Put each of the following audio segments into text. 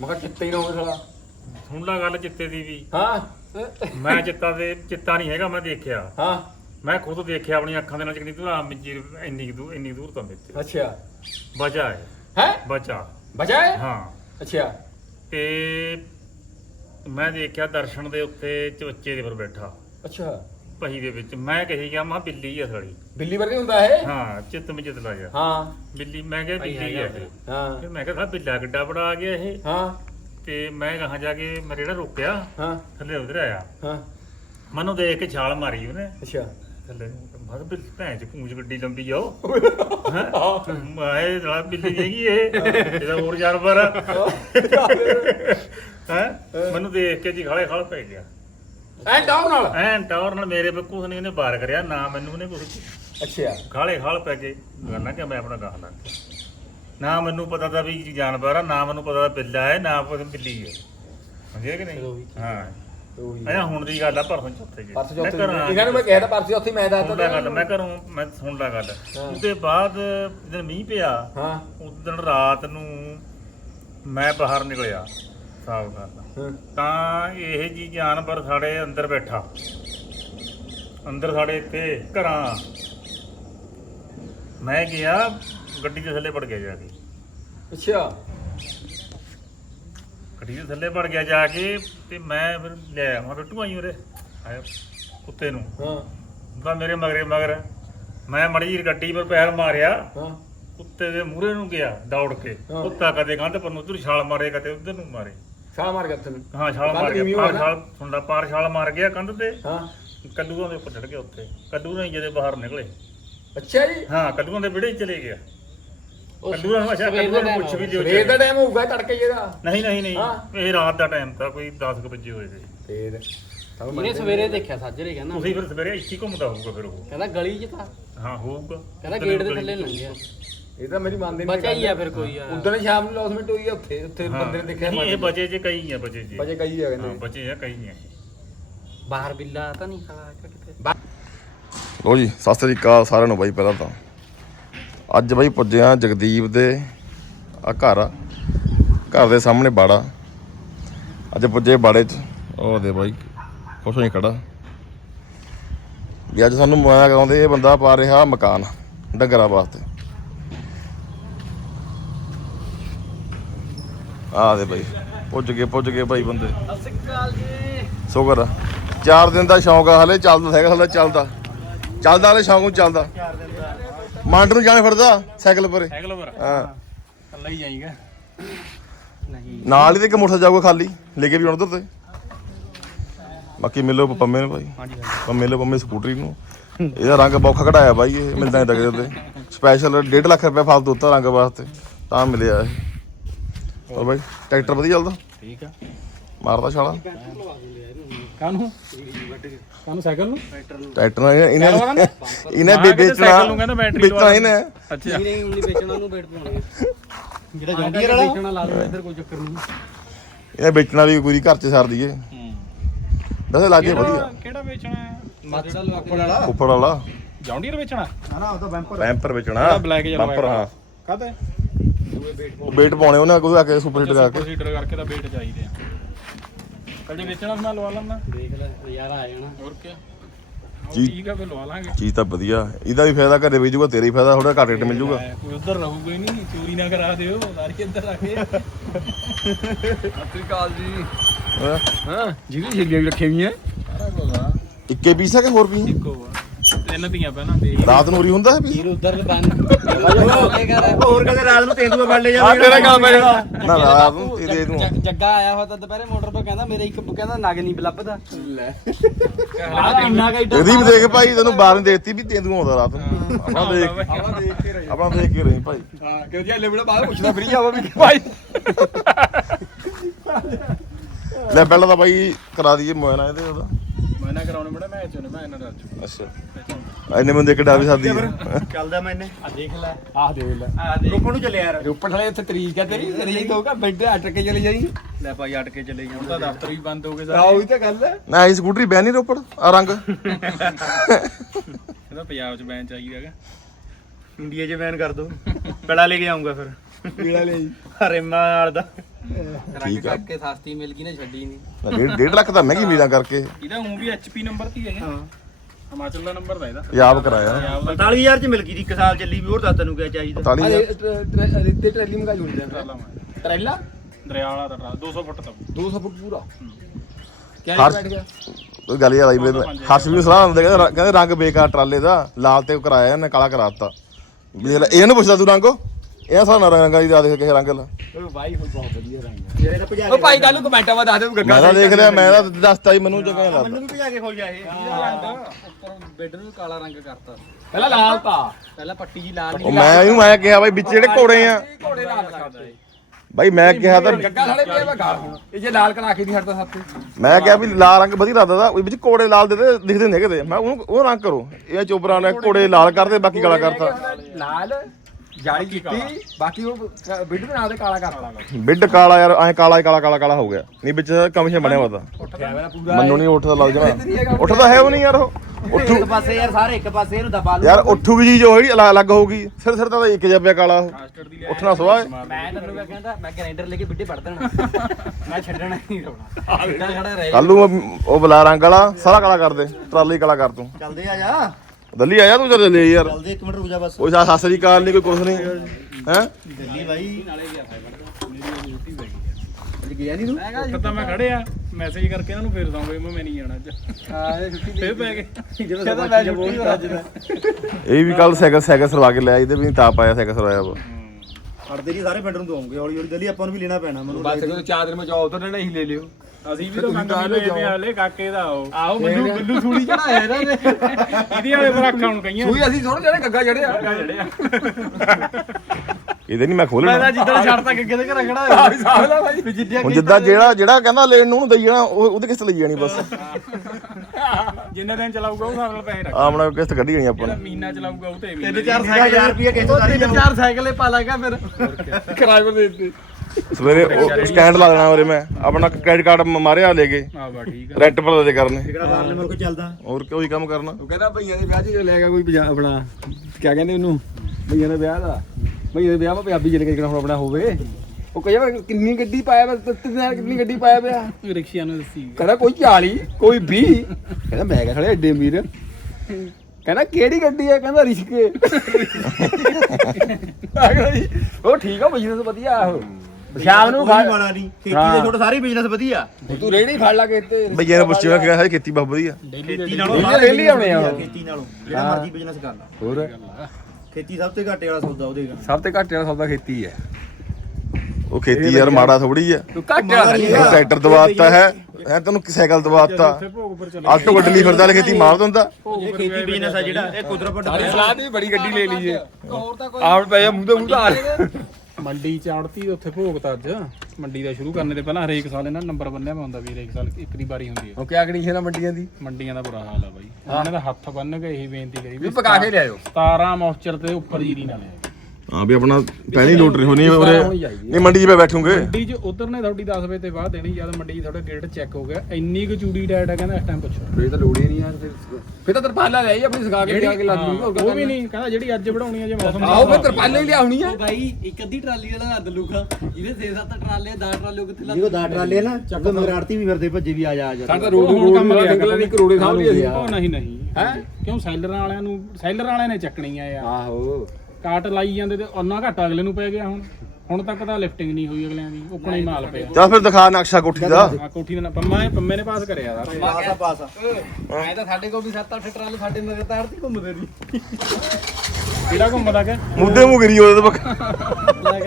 ਮੈਂ ਕਿਹਾ ਚਿੱਤੇ ਹੀ ਨਾ ਹੋਵੇ ਸਾਲਾ। ਸੁਣ ਲਾ ਗੱਲ ਚਿੱਤੇ ਦੀ ਵੀ। ਹਾਂ। ਮੈਂ ਚਿੱਤਾ ਦੇ ਚਿੱਤਾ ਨਹੀਂ ਹੈਗਾ ਮੈਂ ਦੇਖਿਆ। ਹਾਂ। ਮੈਂ ਖੁਦ ਦੇਖਿਆ ਆਪਣੀਆਂ ਅੱਖਾਂ ਦੇ ਨਾਲ ਕਿੰਨੀ ਦੂਰ ਆ ਮਿੰਜੀ ਇੰਨੀ ਦੂਰ ਇੰਨੀ ਦੂਰ ਤੋਂ ਮਿੱਤੇ ਅੱਛਾ। ਬਚਾ ਹੈ। ਹੈ? ਬਚਾ। ਬਜਾਏ ਹਾਂ। ਅੱਛਾ। ਤੇ ਮੈਂ ਦੇਖਿਆ ਦਰਸ਼ਨ ਦੇ ਉੱਤੇ ਚਵੱਚੇ ਦੇ ਉੱਪਰ ਬੈਠਾ। ਅੱਛਾ। ਪਹੀ ਦੇ ਵਿੱਚ। ਮੈਂ ਕਹੀ ਗਿਆ ਮੈਂ ਬਿੱਲੀ ਆ ਸਾਲੀ। ਬਿੱਲੀ ਵਰਗੇ ਹੁੰਦਾ ਇਹ? ਹਾਂ ਚਿੱਤ ਵਿੱਚ ਲਾ ਗਿਆ। ਹਾਂ। ਬਿੱਲੀ ਮੈਂ ਕਿਹਾ ਬਿੱਲੀ ਆ ਇਹ। ਹਾਂ। ਫਿਰ ਮੈਂ ਕਿਹਾ ਬਿੱਲਾ ਕਿੱਡਾ ਬੜਾ ਆ ਗਿਆ ਇਹ। ਹਾਂ। ਤੇ ਮੈਂ ਕਹਾਂ ਜਾ ਕੇ ਮੈਂ ਜਿਹੜਾ ਰੁਕਿਆ ਹਾਂ। ਥੱਲੇ ਉਧਰ ਆਇਆ। ਹਾਂ। ਮੈਨੂੰ ਦੇਖ ਕੇ ਛਾਲ ਮਾਰੀ ਉਹਨੇ। ਅੱਛਾ। ਥੱਲੇ ਨੂੰ। ਮੈਂ ਕਿਹਾ ਬਿੱਲ ਭੈਣ ਚ ਪੂੰਝ ਗੱਡੀ ਲੰਬੀ ਜਾਓ ਹੈਂ? ਮੈਂ ਇਹ ਸਾਲਾ ਬਿੱਲੀ ਹੈਗੀ ਇਹ। ਇਹਦਾ ਹੋਰ ਜਾਨਵਰ ਹੈ। ਮੈਨੂੰ ਦੇਖ ਕੇ ਜੀ ਖਾਲੇ ਖਾਲ ਪੈ ਗਿਆ। ਐ ਡਾਉ ਨਾਲ? ਐਨ ਟਾਵਰ ਨਾਲ ਮੇਰੇ ਕੁਛ ਨਹੀਂ ਇਹਨੇ ਬਾਰ ਕਰਿਆ ਨਾ ਮੈਨੂੰ ਉਹਨੇ ਕੁਛ। ਅੱਛਾ। ਖਾਲੇ ਖਾਲ ਪੈ ਗਏ ਗਾਣਾ ਕਿ ਮੈਂ ਆਪਣਾ ਗਾਹ ਲਾਂ। ਨਾ ਮੈਨੂੰ ਪਤਾ ਤਾਂ ਵੀ ਜਾਨਵਰ ਆ ਨਾ ਮੈਨੂੰ ਪਤਾ ਤਾਂ ਬਿੱਲਾ ਹੈ ਨਾ ਪਤਾ ਬਿੱਲੀ ਹੈ। ਸਮਝਿਆ ਕਿ ਨਹੀਂ? ਹਾਂ। ਉਹੀ ਇਹ ਹੁਣ ਦੀ ਗੱਲ ਆ ਪਰਸੋਂ ਚੌਥੇ ਜੀ। ਪਰਸ ਮੈਂ ਚੌਥੇ ਘਰਾਂ ਇਹਨਾਂ ਨੂੰ ਮੈਂ ਕਹਿ ਤਾ ਪਰਸ ਚੌਥੇ ਮੈਂ ਸੁਣ ਲੈ ਗੱਲ ਮੈਂ ਘਰੋਂ ਮੈਂ ਸੁਣ ਲੈ ਗੱਲ। ਹਾਂ। ਉਹਦੇ ਬਾਅਦ ਜਦੋਂ ਮੀਂਹ ਪਿਆ ਹਾਂ। ਉਸ ਦਿਨ ਰਾਤ ਨੂੰ ਮੈਂ ਬਾਹਰ ਨਿਕਲਿਆ। ਸਾਫ਼ ਕਰਦਾ। ਹਾਂ। ਤਾਂ ਇਹ ਜੀ ਜਾਨਵਰ ਸਾਡੇ ਅੰਦਰ ਬੈਠਾ। ਅੰਦਰ ਸਾਡੇ ਇੱਥੇ ਘਰਾਂ। ਮੈਂ ਗਿਆ ਗੱਡੀ ਦੇ ਥੱਲੇ ਵੜ ਗਿਆ ਜਾ ਕੇ। ਅੱਛਾ। ਗੱਡੀ ਦੇ ਥੱਲੇ ਵੜ ਗਿਆ ਜਾ ਕੇ ਤੇ ਮੈਂ ਫਿਰ ਲੈ ਮੈਂ ਬਿੱਟੂ ਆਈ ਉਰੇ ਆਇਆ ਕੁੱਤੇ ਨੂੰ। ਹਾਂ। ਤਾਂ ਮੇਰੇ ਮਗਰੇ ਮਗਰ ਮੈਂ ਮੜੀ ਗੱਡੀ ਪਰ ਪੈਰ ਮਾਰਿਆ। ਹਾਂ। ਕੁੱਤੇ ਦੇ ਮੂਹਰੇ ਨੂੰ ਗਿਆ ਦੌੜ ਕੇ। ਕੁੱਤਾ ਕਦੇ ਕੰਧ ਪਰ ਨੂੰ ਉਧਰ ਛਾਲ ਮਾਰੇ ਕਦੇ ਉਧਰ ਨੂੰ ਮਾਰੇ। ਛਾਲ ਮਾਰ ਗਿਆ ਤੈਨੂੰ ਹਾਂ ਛਾਲ ਮਾਰ ਗਿਆ ਪਾਰ? ਛਾਲ ਸੁਣਦਾ ਪਾਰ ਛਾਲ ਮਾਰ ਗਿਆ ਕੰਧ ਤੇ। ਹਾਂ। ਕੱਦੂਆਂ ਦੇ ਉੱਪਰ ਚੜ ਗਿਆ ਉੱਤੇ ਕੱਦੂ ਨਹੀਂ ਜਦੇ ਬਾਹਰ ਨਿਕਲੇ। ਅੱਛਾ ਜੀ। ਹਾਂ ਕੱਦੂਆਂ ਦੇ ਵਿੜੇ ਹੀ ਚਲੇ ਗਿਆ। ਕੱਦੂਆਂ ਨੂੰ ਅੱਛਾ ਕੱਦੂਆਂ ਨੂੰ ਪੁੱਛ ਵੀ ਦਿਓ ਸਵੇਰ ਦਾ ਟਾਈਮ ਹੋਊਗਾ ਤੜਕੇ ਜਿਹਦਾ ਨਹੀਂ ਨਹੀਂ ਨਹੀਂ। ਇਹ ਰਾਤ ਦਾ ਟਾਈਮ ਤਾਂ ਕੋਈ 10 ਕੁ ਵਜੇ ਹੋਏ ਸੀ ਫੇਰ ਇਹਨੇ ਸਵੇਰੇ ਦੇਖਿਆ ਸਾਜਰੇ ਕਹਿੰਦਾ। ਤੁਸੀਂ ਫਿਰ ਸਵੇਰੇ ਇੱਥੇ ਘੁੰਮਦਾ ਹੋਊਗਾ ਫਿਰ ਉਹ। ਕਹਿੰਦਾ ਗਲੀ 'ਚ ਤਾਂ। ਹਾਂ ਹੋਊਗਾ। ਕਹਿੰਦਾ ਗੇਟ ਦੇ ਥੱਲੇ ਲੰਘਿਆ। ਇਹ ਤਾਂ ਮੇਰੀ ਮੰਨਦੇ ਬਚਿਆ ਹੀ ਆ ਫਿਰ ਕੋਈ ਯਾਰ ਉਦੋਂ ਸ਼ਾਮ ਨੂੰ ਲੌਸਮੈਂਟ ਹੋਈ ਆ ਉੱਥੇ ਉੱਥੇ। ਬੰਦੇ ਨੇ ਦੇਖਿਆ ਨਹੀਂ, ਇਹ ਬਚੇ ਜੇ ਕਈ ਆ ਬਚੇ ਜੀ। ਬਚੇ ਕਈ ਆ ਹਾਂ ਕਹਿੰਦੇ ਬਚੇ ਆ ਕਈ ਆ। ਬਾਹਰ ਬਿੱਲਾ ਤਾਂ ਨਹੀਂ ਖੜਾ ਕਿਤੇ। ਲੋ ਜੀ ਸਤਿ ਸ੍ਰੀ ਅਕਾਲ ਸਾਰਿਆਂ ਨੂੰ ਬਾਈ ਪਹਿਲਾਂ ਤਾਂ। ਅੱਜ ਬਾਈ ਪੁੱਜੇ ਆ ਜਗਦੀਪ ਦੇ ਆ ਘਰ ਆ। ਘਰ ਦੇ ਸਾਹਮਣੇ ਬਾੜਾ। ਅੱਜ ਪੁੱਜੇ ਬਾੜੇ 'ਚ। ਉਹ ਦੇ ਬਾਈ ਕੁਛ ਨਹੀਂ ਖੜਾ। ਵੀ ਅੱਜ ਸਾਨੂੰ ਮਾਇਆ ਕਰਾਉਂਦੇ ਇਹ ਬੰਦਾ ਪਾ ਰਿਹਾ ਮਕਾਨ ਡੰਗਰਾਂ ਵਾਸਤੇ। ਆ ਦੇ ਬਾਈ ਪੁੱਜ ਗਏ ਪੁੱਜ ਗਏ ਬਾਈ ਬੰਦੇ। ਅਸਕਾਲ ਜੀ। ਸ਼ੁਕਰ ਆ। ਚਾਰ ਦਿਨ ਦਾ ਸ਼ੌਂਕ ਆ ਹਲੇ ਚੱਲਦਾ ਸਾਈਕਲ ਹਲੇ ਚੱਲਦਾ। ਚੱਲਦਾ ਹਲੇ ਸ਼ੌਂਕ ਨੂੰ ਚੱਲਦਾ। ਮੰਡ ਨੂੰ ਜਾਣੇ ਫਿਰਦਾ ਸਾਈਕਲ ਪਰੇ। ਸਾਈਕਲ ਪਰ ਹਾਂ। ਕੱਲਾ ਹੀ ਜਾਈਗਾ। ਨਹੀਂ। ਨਾਲ ਹੀ ਤੇ ਇੱਕ ਮੋਟਰਸਾਈਕਲ ਜਾਊਗਾ ਖਾਲੀ ਲੈ ਕੇ ਵੀ ਆਉਣ ਉਧਰ ਤੇ ਬਾਕੀ ਮਿਲੋ ਪੰਮੇ ਨੂੰ ਭਾਈ ਹਾਂਜੀ ਪੰਮੇ ਲੋ ਪੰਮੇ ਸਕੂਟਰੀ ਨੂੰ। ਇਹਦਾ ਰੰਗ ਬੌਖਾ ਕਢਾਇਆ ਬਾਈ ਇਹ ਮਿਲਦਾ ਨਹੀਂ ਤੱਕ ਸਪੈਸ਼ਲ 1.5 ਲੱਖ ਰੁਪਏ ਫਾਲਤੂ ਦਿੱਤਾ ਰੰਗ ਵਾਸਤੇ ਤਾਂ ਮਿਲਿਆ ਇਹ। ਹੋਰ ਬਾਈ ਟਰੈਕਟਰ ਵਧੀਆ ਚੱਲਦਾ? ਠੀਕ ਆ। ਮਾਰਦਾ ਛਾਲਾ? ਕਾਨੂੰ ਕਾਨੂੰ ਸਾਈਕਲ ਨੂੰ? ਟਰੈਕਟਰ ਨਾਲ ਇਹਨੇ ਇਹਨੇ ਇਹਨੇ ਹਾਂ, ਕਹਿੰਦੇ ਵੇਚਣਾ ਸਾਈਕਲ ਨੂੰ ਕਹਿੰਦਾ ਬੈਟਰੀ ਲਵਾ ਵੇਚਣਾ ਇਹਨੇ ਅੱਛਾ। ਨਹੀਂ ਨਹੀਂ ਵੇਚਣਾ ਨੂੰ ਵੇਟ ਪਾਉਣੀ ਜਿਹੜਾ ਜੌਂਡੀਅਰ ਵਾਲਾ। ਵੇਚਣਾ ਲਾ ਲਓ ਇੱਧਰ ਕੋਈ ਚੱਕਰ ਨਹੀਂ। ਇਹਨੇ ਵੇਚਣਾ ਵੀ ਪੂਰੀ ਘਰ ਚ ਸਰ ਦਈਏ। ਦੱਸ ਲਾਗੇ ਵਧੀਆ। ਕਿਹੜਾ ਵੇਚਣਾ ਹੈ? ਲਵਾ ਕੇ ਵਾਲਾ। ਉੱਪਰ ਵਾਲਾ। ਜੌਂਡੀਅਰ ਵੇਚਣਾ? ਬੈਂਪਰ। ਵੇਚਣਾ। ਬਲੈਕ ਜਿਹਾ ਬੰਪਰ ਹਾਂ। ਕਾਹਤੇ? ਉਹ ਵੇਟ ਪਾਉਣੇ ਉਹਨੇ ਕੋਈ ਆ ਕੇ ਸੁਪਰ ਹਿੱਟ ਕਰਕੇ। ਸੀਟਰ ਕਰਕੇ ਤਾਂ ਵੇਟ ਚਾਹੀਦੇ ਆ। ਕੱਲ ਜੇ ਵੇਚਣਾ ਮੈਂ ਲਵਾ ਲੈਣਾ ਦੇਖ ਲੈ ਨਜ਼ਾਰਾ ਆ ਜਾਣਾ। ਹੋਰ ਕੀ ਜੀ। ਠੀਕ ਆ ਫਿਰ ਲਵਾ ਲਾਂਗੇ। ਚੀਜ਼ ਤਾਂ ਵਧੀਆ। ਇਹਦਾ ਵੀ ਫਾਇਦਾ ਘਰੇ ਵੇਚੂਗਾ ਤੇਰਾ ਹੀ ਫਾਇਦਾ ਥੋੜਾ ਘੱਟ ਰੇਟ ਮਿਲ ਜੂਗਾ ਐ, ਕੋਈ ਉਧਰ ਰਹੂਗਾ ਹੀ ਨਹੀਂ ਚੋਰੀ ਨਾ ਕਰਾ ਦਿਓ ਸਾਰੇ ਇੱਧਰ ਆ ਕੇ। ਅਸਰੀਕਾਲ ਜੀ ਹੈਂ? ਜਿਹਦੀ ਛਿੱਲੀਆਂ ਵੀ ਰੱਖੀਆਂ ਹੋਈਆਂ। ਸਾਰਾ ਕੁਝ ਆ। ਇੱਕੇ ਪੀਸ ਆ ਕਿ ਹੋਰ ਪੀਸ ਇੱਕੋ ਆ। ਤਿੰਨ ਧੀਆਂ ਪਹਿਲਾਂ ਦੇ ਰਾਤ ਨੂੰ ਉਰੀ ਹੁੰਦਾ ਹੈ ਵੀ? ਵੀਰ ਉਧਰ ਬੰਨ। ਹੋਰ ਕਦੇ ਰਾਤ ਨੂੰ ਤੇਂਦੂਆ ਫੜ ਲੈ ਜਾਂਦੇ ਤੇਰਾ ਕੰਮ ਹੈ। ਨਾ ਰਾਤ ਨੂੰ ਤੇਰੇ ਨੂੰ। ਜੱਗ- ਜੱਗਾ ਆਇਆ ਹੋਇਆ ਤਾਂ ਦੁਪਹਿਰੇ ਮੋਟਰ ਤੋਂ ਕਹਿੰਦਾ ਮੇਰੇ ਇੱਕ ਕਹਿੰਦਾ ਨਗ ਨਹੀਂ ਲੱਭਦਾ। ਲੈ। ਇੰਨਾ ਕਾ ਇਹਦੀ ਵੀ ਦੇਖ ਭਾਈ ਤੈਨੂੰ ਬਾਹਰ ਨਹੀਂ ਦੇਤੀ ਵੀ ਤੇਂਦੂ ਆਉਂਦਾ ਰਾਤ ਨੂੰ। ਆਪਣਾ ਦੇਖ ਆਪਣਾ ਦੇਖ ਕੇ ਰਹੀ ਭਾਈ। ਹਾਂ ਕਿਉਂ ਜੀ ਹਲੇ ਬੜਾ ਬਾਹਰ ਪੁੱਛਦਾ ਫਰੀ ਆਵਾ ਵੀ ਭਾਈ। ਲੈ ਪਹਿਲਾਂ ਤਾਂ ਭਾਈ ਕਰਾ ਦਈਏ ਮੋਇਨਾ ਇਹਦੇ ਉਹਦਾ। ਮੈਂ ਨਾ ਕਰਾਉਣੇ ਬੜਾ ਮੈਂ ਚੋਂ ਮੈਂ ਇਹਨਾਂ ਦਾ ਅੱਛਾ। ਐਨੇ ਬੰਦੇ ਕਿੱਡਾ ਵੀ ਸਾਦੀ ਚੱਲਦਾ ਮੈਨੇ ਆ ਦੇਖ ਲੈ ਆਹ ਦੇਖ ਲੈ। ਆ ਦੇਖ। ਰੋਪੜ ਨੂੰ ਚੱਲੇ ਯਾਰ। ਰੋਪੜ ਵਾਲੇ ਇੱਥੇ ਤਰੀਕ ਹੈ ਤੇਰੀ ਤਰੀਕ ਹੋਊਗਾ ਬੈਠੇ ਅਟ ਕੇ ਚਲੇ ਜਾਈ। ਲੈ ਭਾਈ ਅਟ ਕੇ ਚਲੇ ਜਾਉਂ ਤਾਂ ਦਫ਼ਤਰ ਵੀ ਬੰਦ ਹੋ ਗਏ ਆਹ ਉਹੀ ਤਾਂ ਗੱਲ ਹੈ। ਨਾ ਇਹ ਸਕੂਟਰੀ ਬੈਨ ਨਹੀਂ ਰੋਪੜ ਆ ਰੰਗ। ਇਹਦਾ ਪੰਜਾਬ ਚ ਬੈਨ ਚਾਹੀਦਾ ਹੈਗਾ। ਇੰਡੀਆ 'ਚ ਬੈਨ ਕਰ ਦੋ। ਪੜਾ ਲੈ ਕੇ ਆਉਂਗਾ ਫਿਰ। ਪੀੜਾ ਲਈ ਰਿਮਾ ਨਾਲ ਦਾ। ਠੀਕ ਆ। ਕਰਕੇ ਸਸਤੀ ਮਿਲ ਗਈ ਨਾ ਛੱਡੀ ਨਹੀਂ। ਡੇਢ ਡੇਢ ਲੱਖ ਤਾਂ ਮਹਿੰਗੀ ਮੀਲਾਂ ਕਰਕੇ। ਇਹਦਾ ਉਹ ਵੀ ਐਚਪੀ ਨੰਬਰ ਤੇ ਹੀ ਹੈ। ਹਿਮਾਚਲ ਦਾ ਨੰਬਰ ਦਾ ਇਹਦਾ। ਕਰਾਇਆ। 45000 ਚ ਮਿਲ ਗਈ ਦੀ ਇੱਕ ਸਾਲ ਚੱਲੀ ਵੀ ਹੋਰ ਦੱਸ ਤੈਨੂੰ ਕਿਆ ਚਾਹੀਦਾ? 45000 ਰਿੱਤੇ ਟਰੈਲੀ ਮੰਗਾ ਜੁੜਦੇ ਟਰਾਲਾ ਮੈਂ ਟਰੈਲਾ? ਦਰਿਆ ਵਾਲਾ ਦਾ ਟਰਾਲਾ 200 ਫੁੱਟ ਤੱਕ। 200 ਫੁੱਟ ਪੂਰਾ? ਕਿਆ ਹਰ- ਬੈਠ ਗਿਆ? ਉਹ ਗੱਲ ਯਾਦ ਆਈ ਮੇਰੇ ਹਰਸ਼ ਵੀ ਸਲਾਹ ਹੁੰਦੇ ਕਹਿੰਦੇ ਰ- ਕਹਿੰਦੇ ਰੰਗ ਬੇਕਾਰ ਟਰਾਲੇ ਦਾ ਲਾਲ ਤੇ ਉਹ ਕਰਾਇਆ ਇਹਨੇ ਕਾਲਾ ਕਰਾਤਾ। ਇਹਨੂੰ ਪੁੱਛਦਾ ਤੂੰ ਰੰਗੋ? ਇਹ ਸਾਰਾ ਰੰਗਾਂ ਦੀ ਦਾ ਦੇਖ ਕਿਸੇ ਰੰਗ ਲਾ। ਓਏ ਬਾਈ ਹੁਣ ਬਹੁਤ ਵਧੀਆ ਰੰਗ ਜਿਹੜੇ ਤਾਂ ਭਜਾ ਓ ਭਾਈ ਕੱਲ ਨੂੰ ਕਮੈਂਟਾਂ ਵਿੱਚ ਦੱਸ ਦੇ ਗੱਗਾ ਮੈਂ ਤਾਂ ਦੇਖ ਲਿਆ ਮੈਂ ਤਾਂ ਦੱਸਤਾ ਹੀ ਮੈਨੂੰ ਜਗ੍ਹਾ ਦੱਸਦਾ ਮੈਨੂੰ ਵੀ ਭਜਾ ਕੇ ਖੋਲ ਜਾ ਇਹ ਬੈੱਡ ਨੂੰ ਕਾਲਾ ਰੰਗ ਕਰਤਾ। ਪਹਿਲਾਂ ਲਾਲ ਤਾ ਪਹਿਲਾਂ ਪੱਟੀ ਜੀ ਲਾਲ ਉਹ ਮੈਂ ਇਹਨੂੰ ਮੈਂ ਕਿਹਾ ਬਾਈ ਵਿੱਚ ਜਿਹੜੇ ਘੋੜੇ ਆ। ਘੋੜੇ ਲਾਲ ਕਰਦੇ ਬਾਈ ਮੈਂ ਕਿਹਾ ਤਾਂ ਗੱਗਾ ਸਾਲੇ ਪਿਆ ਵਾ ਗਾਲ ਹੁਣ। ਇਹ ਜੇ ਲਾਲ ਕਰਾ ਕੇ ਨਹੀਂ ਹਟਦਾ ਸੱਤ। ਮੈਂ ਕਿਹਾ ਵੀ ਲਾਲ ਰੰਗ ਵਧੀਆ ਲੱਗਦਾ ਉਹ ਵਿੱਚ ਘੋੜੇ ਲਾਲ ਦੇ ਤੇ ਦਿਖਦੇ ਨੇ ਕਿਤੇ ਮੈਂ ਉਹਨੂੰ ਉਹ ਰੰਗ ਕਰੋ। ਇਹ ਚੋਬਰਾਂ ਨੇ ਘੋੜੇ ਲਾਲ ਕਰਦੇ ਬਾਕੀ ਕਾਲਾ ਕਰਤਾ। ਲਾਲ ਜਾਲੀ ਕੀਤੀ ਬਾਕੀ ਉਹ ਬਿੱਡ ਦੇ ਨਾਲ ਦੇ ਕਾਲਾ ਕਰਤਾ। ਬਿੱਡ ਕਾਲਾ ਯਾਰ ਐ ਕਾਲਾ ਹੀ ਕਾਲਾ ਕਾਲਾ ਕਾਲਾ ਹੋ ਗਿਆ। ਨਹੀਂ ਵਿੱਚ ਕਮਿਸ਼ਨ ਬਣਿਆ ਉੱਠਿਆ ਮੇਰਾ ਪੂਰਾ ਮੈਨੂੰ ਨਹੀਂ ਉੱਠਦਾ ਲੱਗ ਜਾਣਾ। ਉੱਠਦਾ ਹੈ ਉਹ ਨਹੀਂ ਯਾਰ ਉਹ। ਉੱਠੂ। ਇੱਕ ਪਾਸੇ ਯਾਰ ਸਾਰੇ ਇੱਕ ਪਾਸੇ ਇਹਨੂੰ ਦਬਾ ਲੂ ਯਾਰ ਉੱਠੂ ਵੀ ਚੀਜ਼ ਉਹ ਜਿਹੜੀ ਅਲੱਗ ਅਲੱਗ ਹੋਊਗੀ। ਸਿਰ ਸਿਰ ਤਾਂ ਇੱਕ ਜਿਹਾ ਪਿਆ ਕਾਲਾ। ਉਹ। ਉੱਠਣਾ ਹੈ ਮੈਂ ਤੈਨੂੰ ਕਿਆ ਕਹਿੰਦਾ ਮੈਂ ਗ੍ਰਾਈਂਡਰ ਲੈ ਕੇ ਬਿੱਡੇ ਵੜ ਦੇਣਾ। ਮੈਂ ਛੱਡਣਾ ਹੀ ਨਹੀਂ ਰੋਣਾ ਇੱਦਾਂ ਖੜਾ ਰਹੇ ਕੱਲ ਨੂੰ ਉਹ- ਉਹ ਬਲਾ ਰੰਗ ਵਾਲਾ ਸਾਰਾ ਕਾਲਾ ਕਰ ਦੇ। ਟਰਾਲੀ ਕਾਲਾ ਕਰ ਤੂੰ। ਚੱਲਦੇ ਆ ਜਾ। ਦੱਲੀ ਆਇਆ ਤੂੰ ਚੱਲ ਲੈ ਯਾਰ। ਚੱਲਦੇ ਇੱਕ ਮਿੰਟ ਰੁਕ ਜਾ ਬਸ। ਕੋਈ ਸਾ ਸਸਰੀ ਕਾਲ ਨਹੀਂ ਕੋਈ ਕੁਛ ਨਹੀਂ ਹੈ? ਦਿੱਲੀ ਬਾਈ। ਗਿਆ ਨਹੀਂ ਤੂੰ? ਉੱਥੇ ਤਾਂ ਮੈਂ ਖੜਿਆ ਮੈਸੇਜ ਕਰਕੇ ਇਹਨਾਂ ਨੂੰ ਫੇਰ ਦਊਂਗਾ ਮੈਂ ਮੈਂ ਨਹੀਂ ਜਾਣਾ ਅੱਜ। ਹਾਂ ਇਹ ਛੁੱਟੀ ਫੇਰ ਪੈ ਗਏ। ਜਦੋਂ ਮੈਂ ਛੁੱਟੀ ਹੋ ਰੱਜਦਾ ਇਹ ਵੀ ਕੱਲ ਸਾਈਕਲ ਸਾਈਕਲ ਸਰਵਾ ਕੇ ਲਿਆ ਇਹਦੇ ਵੀ ਤਾਂ ਪਾਇਆ ਸਾਈਕਲ ਸਰਵਾਇਆ ਵਾ। ਹੜਦੇ ਨਹੀਂ ਸਾਰੇ ਪਿੰਡ ਨੂੰ ਦਵਾਂਗੇ ਹੌਲੀ ਹੌਲੀ ਦਿੱਲੀ ਆਪਾਂ ਨੂੰ ਵੀ ਲੈਣਾ ਪੈਣਾ ਮੈਨੂੰ ਬਸ ਕੋਈ ਚਾਰ ਦਿਨ ਮੈਂ ਜੌਬ ਤੋਂ ਨਹੀਂ ਲੈ ਲਿਓ। ਅਸੀਂ ਵੀ ਤਾਂ ਮੰਗ ਪਏ ਹਾਲੇ ਕਾਕੇ ਦਾ ਆਓ ਆਓ ਮੈਨੂੰ ਬਿੱਲੂ ਥੂੜੀ ਚੜਾਇਆ ਇਹਨਾਂ ਨੇ। ਇਹਦੀ ਵਾਲੇ ਅੱਖਾਂ ਹੁਣ ਕਈਆਂ। ਸੂਈ ਅਸੀਂ ਥੋੜਾ ਜਿਹੜੇ ਗੱਗਾ ਚੜਿਆ ਜੜਿਆ। ਇਹਦੇ ਨਹੀਂ ਮੈਂ ਖੋਲਣਾ ਜਿੱਦਾਂ ਛੱਡਤਾ ਕਿ ਕਿਤੇ ਘਰ ਖੜਾ ਆ ਵੀ ਸਾਹ ਲਾ ਭਾਈ ਜਿੱਦਿਆ ਹੁਣ ਜਿੱਦਾਂ ਜਿਹੜਾ ਜਿਹੜਾ ਕਹਿੰਦਾ ਲੈਣ ਨੂੰ ਉਹਨੂੰ ਦਈ ਜਾਣਾ ਉਹ ਉਹਦੇ ਕਿਸ਼ਤ ਲਈ ਜਾਣੀ ਬਸ। ਜਿੰਨੇ ਦਿਨ ਚਲਾਊਗਾ ਉਹ ਹਿਸਾਬ ਨਾਲ ਪੈਸੇ ਰੱਖ। ਆਪਣਾ ਕਿਸ਼ਤ ਕੱਢੀ ਜਾਣੀ ਆਪਾਂ ਨੇ। ਮਹੀਨਾ ਚਲਾਊਗਾ ਉਹ ਤੇ ਤਿੰਨ ਚਾਰ ਸਾਈਕਲ 1000 ਰੁਪਏ ਕਿਸ਼ਤ ਸਾਰੀ ਤਿੰਨ ਚਾਰ ਸਾਈਕਲ ਪਾ ਲਾਗਾ ਫਿਰ। ਕਿਰਾਏ ਪਰ ਦੇ ਦਿੱਤੇ। ਸਵੇਰੇ ਉਹ ਸਟੈਂਡ ਲਾ ਦੇਣਾ ਉਰੇ ਮੈਂ। ਆਪਣਾ ਕ੍ਰੈਡਿਟ ਕਾਰਡ ਮਾਰਿਆ ਲੈ ਕੇ। ਆ ਬਾ ਠੀਕ ਰੈਂਟ ਪਰ ਦੇ ਕਰਨੇ। ਕਿਹੜਾ ਬਾਹਰਲੇ ਮੁਲਕ ਚੱਲਦਾ। ਹੋਰ ਕੋਈ ਕੰਮ ਕਰਨਾ? ਉਹ ਕਹਿੰਦਾ ਭਈਆਂ ਦੇ ਵਿਆਹ 'ਚ ਲੈ ਗਿਆ ਕੋਈ ਪੰਜਾ- ਆਪਣਾ ਕਿਆ ਕਹਿੰਦੇ ਉਹਨੂੰ? ਭਈਆਂ ਦੇ ਵਿਆਹ ਦਾ। ਭਈਆਂ ਦੇ ਵਿਆਹ 'ਮਾ ਪੰਜਾਬੀ ਜਿਹੜੇ ਕਿਹੜਾ ਹੁਣ ਆਪਣਾ ਹੋਵੇ। ਉਹ ਕਹਿੰਦਾ ਕਿੰਨੀ ਗੱਡੀ ਪਾਇਆ ਵਾ ਤਿੰਨ ਨਾਲ ਕਿੰਨੀ ਗੱਡੀ ਪਾਇਆ ਪਿਆ। ਰਿਕਸ਼ਿਆਂ ਨੂੰ ਦੱਸੀ। ਕਹਿੰਦਾ ਕੋਈ 40 ਕੋਈ 20 ਕਹਿੰਦਾ ਮੈਂ ਕਿਹਾ ਖੜੇ ਐਡੇ ਅਮੀਰ। ਕਹਿੰਦਾ ਕਿਹੜੀ ਗੱਡੀ ਹੈ ਕਹਿੰਦਾ ਰਿਸ਼ਕੇ। ਮੈਂ ਜੀ, ਉਹ ਠੀਕ ਆ ਬਿਜ਼ਨਸ ਵਧੀਆ ਉਹ। ਸ਼ਾਮ ਨੂੰ ਖਾ ਮਾੜਾ ਨਹੀਂ ਖੇਤੀ। ਦੇ ਛੋਟਾ ਸਾਰੇ ਬਿਜ਼ਨਸ ਵਧੀਆ। ਤੂੰ ਰੇੜੀ ਫੜ ਲਾ ਕੇ ਤੇ ਬਈਏ ਨੇ ਪੁੱਛਿਆ ਕਿ ਸਾਰੀ ਖੇਤੀ ਬਹੁਤ ਵਧੀਆ। ਖੇਤੀ ਨਾਲੋਂ ਇਹ ਸਾਰੇ ਰੇਲੀ ਆਉਣੇ ਆ। ਉਹ। ਖੇਤੀ ਨਾਲੋਂ। ਜਿਹੜਾ ਮਰਜ਼ੀ ਬਿਜ਼ਨਸ ਕਰ ਲਾ। ਹੋਰ? ਖੇਤੀ ਸਭ ਤੋਂ ਘਾਟੇ ਵਾਲਾ ਸੌਦਾ ਉਹਦੇ ਸਭ ਤੋਂ ਘੱਟ ਵਾਲਾ ਸੌਦਾ ਖੇਤੀ ਹੈ। ਉਹ ਖੇਤੀ ਯਾਰ ਮਾੜਾ ਥੋੜੀ ਆ। ਤੂੰ ਘੱਟ ਵਾਲਾ ਨਹੀਂ ਉਹ ਟਰੈਕਟਰ ਦਵਾਤਾ ਹੈ। ਹੈ ਤੈਨੂੰ ਸਾਈਕਲ ਦਵਾਤਾ। ਆਟੋ ਗੱਡੀ ਲਈ ਫਿਰਦਾ ਲੈ ਖੇਤੀ ਮਾਰ ਦਿੰਦਾ। ਇਹ ਖੇਤੀ ਬਿਜ਼ਨਸ ਆ ਜਿਹੜਾ ਇਹ ਕੁਦਰਤ ਪਰ ਸਾਡੀ ਸਲਾਹ ਦੀ ਬੜੀ ਗੱਡੀ ਲੈ ਲਈਏ। ਆਪ ਪਏ ਆ ਮੂੰਹ ਤੇ ਮੂੰਹ ਤਾਂ ਆ ਰਿਹਾ। ਮੰਡੀ ਚ ਆੜਤੀ ਉੱਥੇ ਭੋਗ ਤਾਂ ਅੱਜ। ਮੰਡੀ ਦਾ ਸ਼ੁਰੂ ਕਰਨੇ ਦੇ ਪਹਿਲਾਂ ਹਰੇਕ ਸਾਲ ਇਹਨਾਂ ਨੰਬਰ ਬੰਨਿਆ ਮੈਂ ਹੁੰਦਾ ਵੀ ਹਰੇਕ ਸਾਲ ਇੱਕ ਦੀ ਵਾਰੀ ਹੁੰਦੀ ਹੈ। ਉਹ ਕਿਆ ਕੰਡੀਸ਼ਨ ਆ ਮੰਡੀਆਂ ਦੀ? ਮੰਡੀਆਂ ਦਾ ਬੁਰਾ ਹਾਲ ਆ ਬਾਈ। ਉਹਨਾਂ ਦਾ ਹੱਥ ਬੰਨ ਕੇ ਇਹੀ ਬੇਨਤੀ ਕਰੀ ਵੀ ਪਕਾ ਕੇ ਲਿਆਇਓ। 17 ਮੌਸਚਰ ਤੇ ਉੱਪਰ ਜੀਰੀ ਨਾ ਲਿਆ ਹਾਂ ਵੀ ਆਪਣਾ ਪਹਿਲੀ ਲੋਟਰੀ ਹੋਣੀ ਉਰੇ। ਨਹੀਂ ਮੰਡੀ 'ਚ ਪੈ ਬੈਠੂਗੇ? ਮੰਡੀ ਚ ਉਧਰ ਨੇ ਤੁਹਾਡੀ 10 ਵਜੇ ਤੇ ਬਾਅਦ ਦੇਣੀ ਜਦ ਮੰਡੀ 'ਚ ਤੁਹਾਡਾ ਗੇਟ ਚੈੱਕ ਹੋ ਗਿਆ ਇੰਨੀ ਕੁ ਚੂੜੀ ਡਾਇਟ ਆ ਕਹਿੰਦਾ ਇਸ ਟਾਈਮ ਪੁੱਛੋ। ਫੇਰ ਤਾਂ ਲੋੜ ਹੀ ਨਹੀਂ ਯਾਰ ਫਿਰ ਫਿਰ ਤਾਂ ਤਰਪਾਲਾ ਲੈ ਆਈ ਆਪਣੀ ਸਗਾ ਕੇ ਲਿਆ ਕੇ ਲਾ ਦੂੰਗਾ ਹੋਰ ਉਹ ਵੀ ਨਹੀਂ ਕਹਿੰਦਾ ਜਿਹੜੀ ਅੱਜ ਬਣਾਉਣੀ ਆ ਜੇ ਮੌਸਮ ਆਓ ਫਿਰ ਤਰਪਾਲਾ ਹੀ ਲਿਆਉਣੀ ਆ। ਭਾਈ ਇੱਕ ਅੱਧੀ ਟਰਾਲੀ ਵਾਲਾ ਰੱਦ ਲੂਗਾ। ਇਹਦੇ 6-7 ਟਰਾਲੇ 10 ਟਰਾਲੇ ਕਿੱਥੇ ਲੱਗ ਜਿਹੋ 10 ਟਰਾਲੇ ਨਾ ਚੱਕ ਮਗਰ ਆੜਤੀ ਵੀ ਫਿਰਦੇ ਭੱਜੇ ਵੀ ਆ ਜਾ ਆ ਜਾ। ਸਾਡਾ ਰੋਡ ਰੋਡ ਕੰਮ ਜੰਗਲਾਂ ਨਹੀਂ ਕਰੋੜੇ ਅਸੀਂ। ਉਹ ਨਹੀਂ ਨਹੀਂ। ਹੈ? ਕਿਉਂ? ਸੈਲਰ ਵਾਲਿਆਂ ਨੂੰ ਸੈਲਰ ਵਾਲਿਆਂ ਨੇ ਚੱਕਣੀਆਂ ਆ। ਆਹੋ। ਕਾਟ ਲਾਈ ਜਾਂਦੇ ਤੇ ਉਹਨਾਂ ਘਾਟਾ ਅਗਲੇ ਨੂੰ ਪੈ ਗਿਆ ਹੁਣ। ਹੁਣ ਤੱਕ ਤਾਂ ਲਿਫਟਿੰਗ ਨਹੀਂ ਹੋਈ ਅਗਲਿਆਂ ਦੀ ਉੱਕਣਾ ਹੀ ਮਾਲ ਪਿਆ। ਚੱਲ ਫਿਰ ਦਿਖਾ ਨਕਸ਼ਾ ਕੋਠੀ ਦਾ। ਆ ਕੋਠੀ ਦਾ ਨਾ- ਪੰਮਾ ਪੰਮੇ ਨੇ ਪਾਸ ਕਰਿਆ ਯਾਰ ਪਾਸਾ ਪਾਸਾ ਮੈਂ ਤਾਂ ਸਾਡੇ ਕੋਲ ਵੀ 7-8 ਟਰਾਲੇ ਸਾਡੇ ਨਜ਼ਰ ਤਾਂ ਆੜਤੀ ਘੁੰਮਦੇ ਨਹੀਂ ਕਿਹੜਾ ਘੁੰਮਦਾ ਕਿ? ਮੁੱਦੇ ਮੂੰਹ ਗਿਰੀ ਉਹਦੇ ਬੱਕ